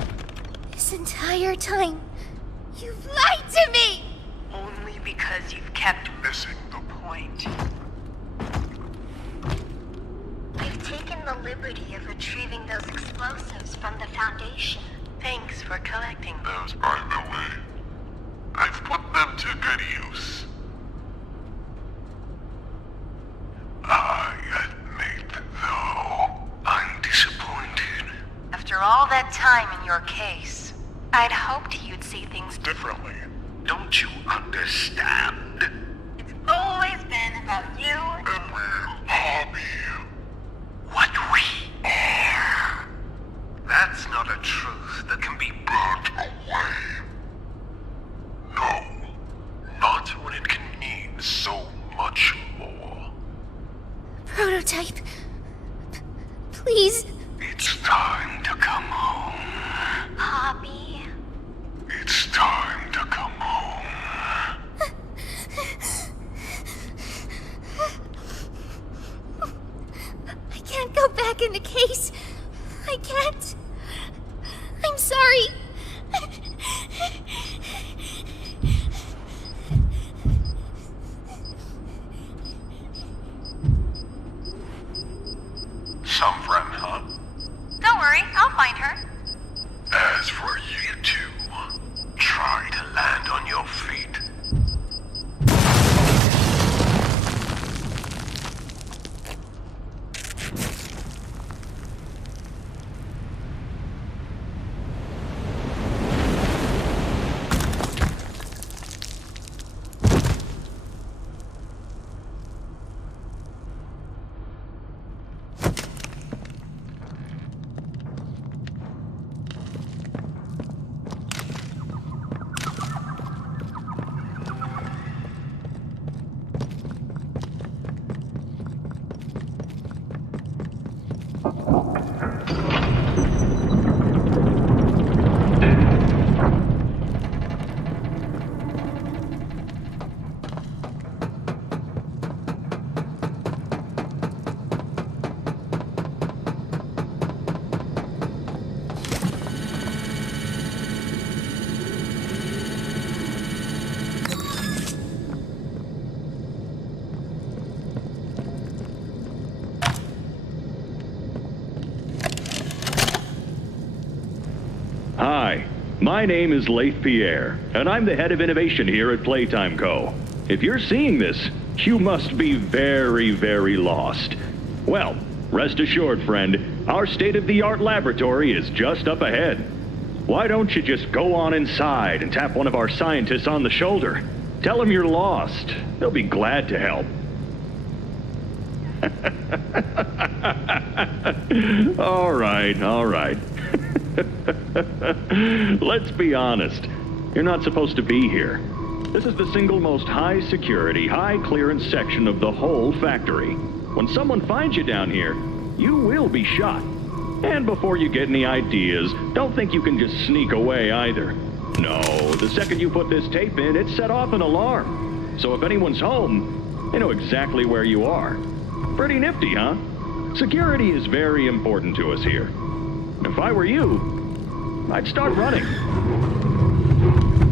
This entire time, you've lied to me! Only because you've kept missing the point. We've taken the liberty of retrieving those explosives from the Foundation. Thanks for collecting Those, by the way. I've put them to good use. I admit, though, I'm disappointed. After all that time in your case, I'd hoped you'd see things Differently. Don't you understand? It's always been about you And we're Poppy. What we are. That's not a truth that can be burnt away. No. Not when it can mean so much more. Prototype. Please. It's time to come home. Poppy. It's time to come home. I can't go back in the case. I can't. I'm sorry. Some friend, huh? Don't worry, I'll find her. As for you two, try to land on your feet. Hi, my name is Leif Pierre, and I'm the head of innovation here at Playtime Co. If you're seeing this, you must be very, very lost. Well, rest assured, friend, our state-of-the-art laboratory is just up ahead. Why don't you just go on inside and tap one of our scientists on the shoulder? Tell them you're lost. They'll be glad to help. All right. Let's be honest. You're not supposed to be here. This is the single most high security, high clearance section of the whole factory. When someone finds you down here, you will be shot. And before you get any ideas, don't think you can just sneak away either. No, the second you put this tape in, it set off an alarm. So if anyone's home, they know exactly where you are. Pretty nifty, huh? Security is very important to us here. If I were you, I'd start running.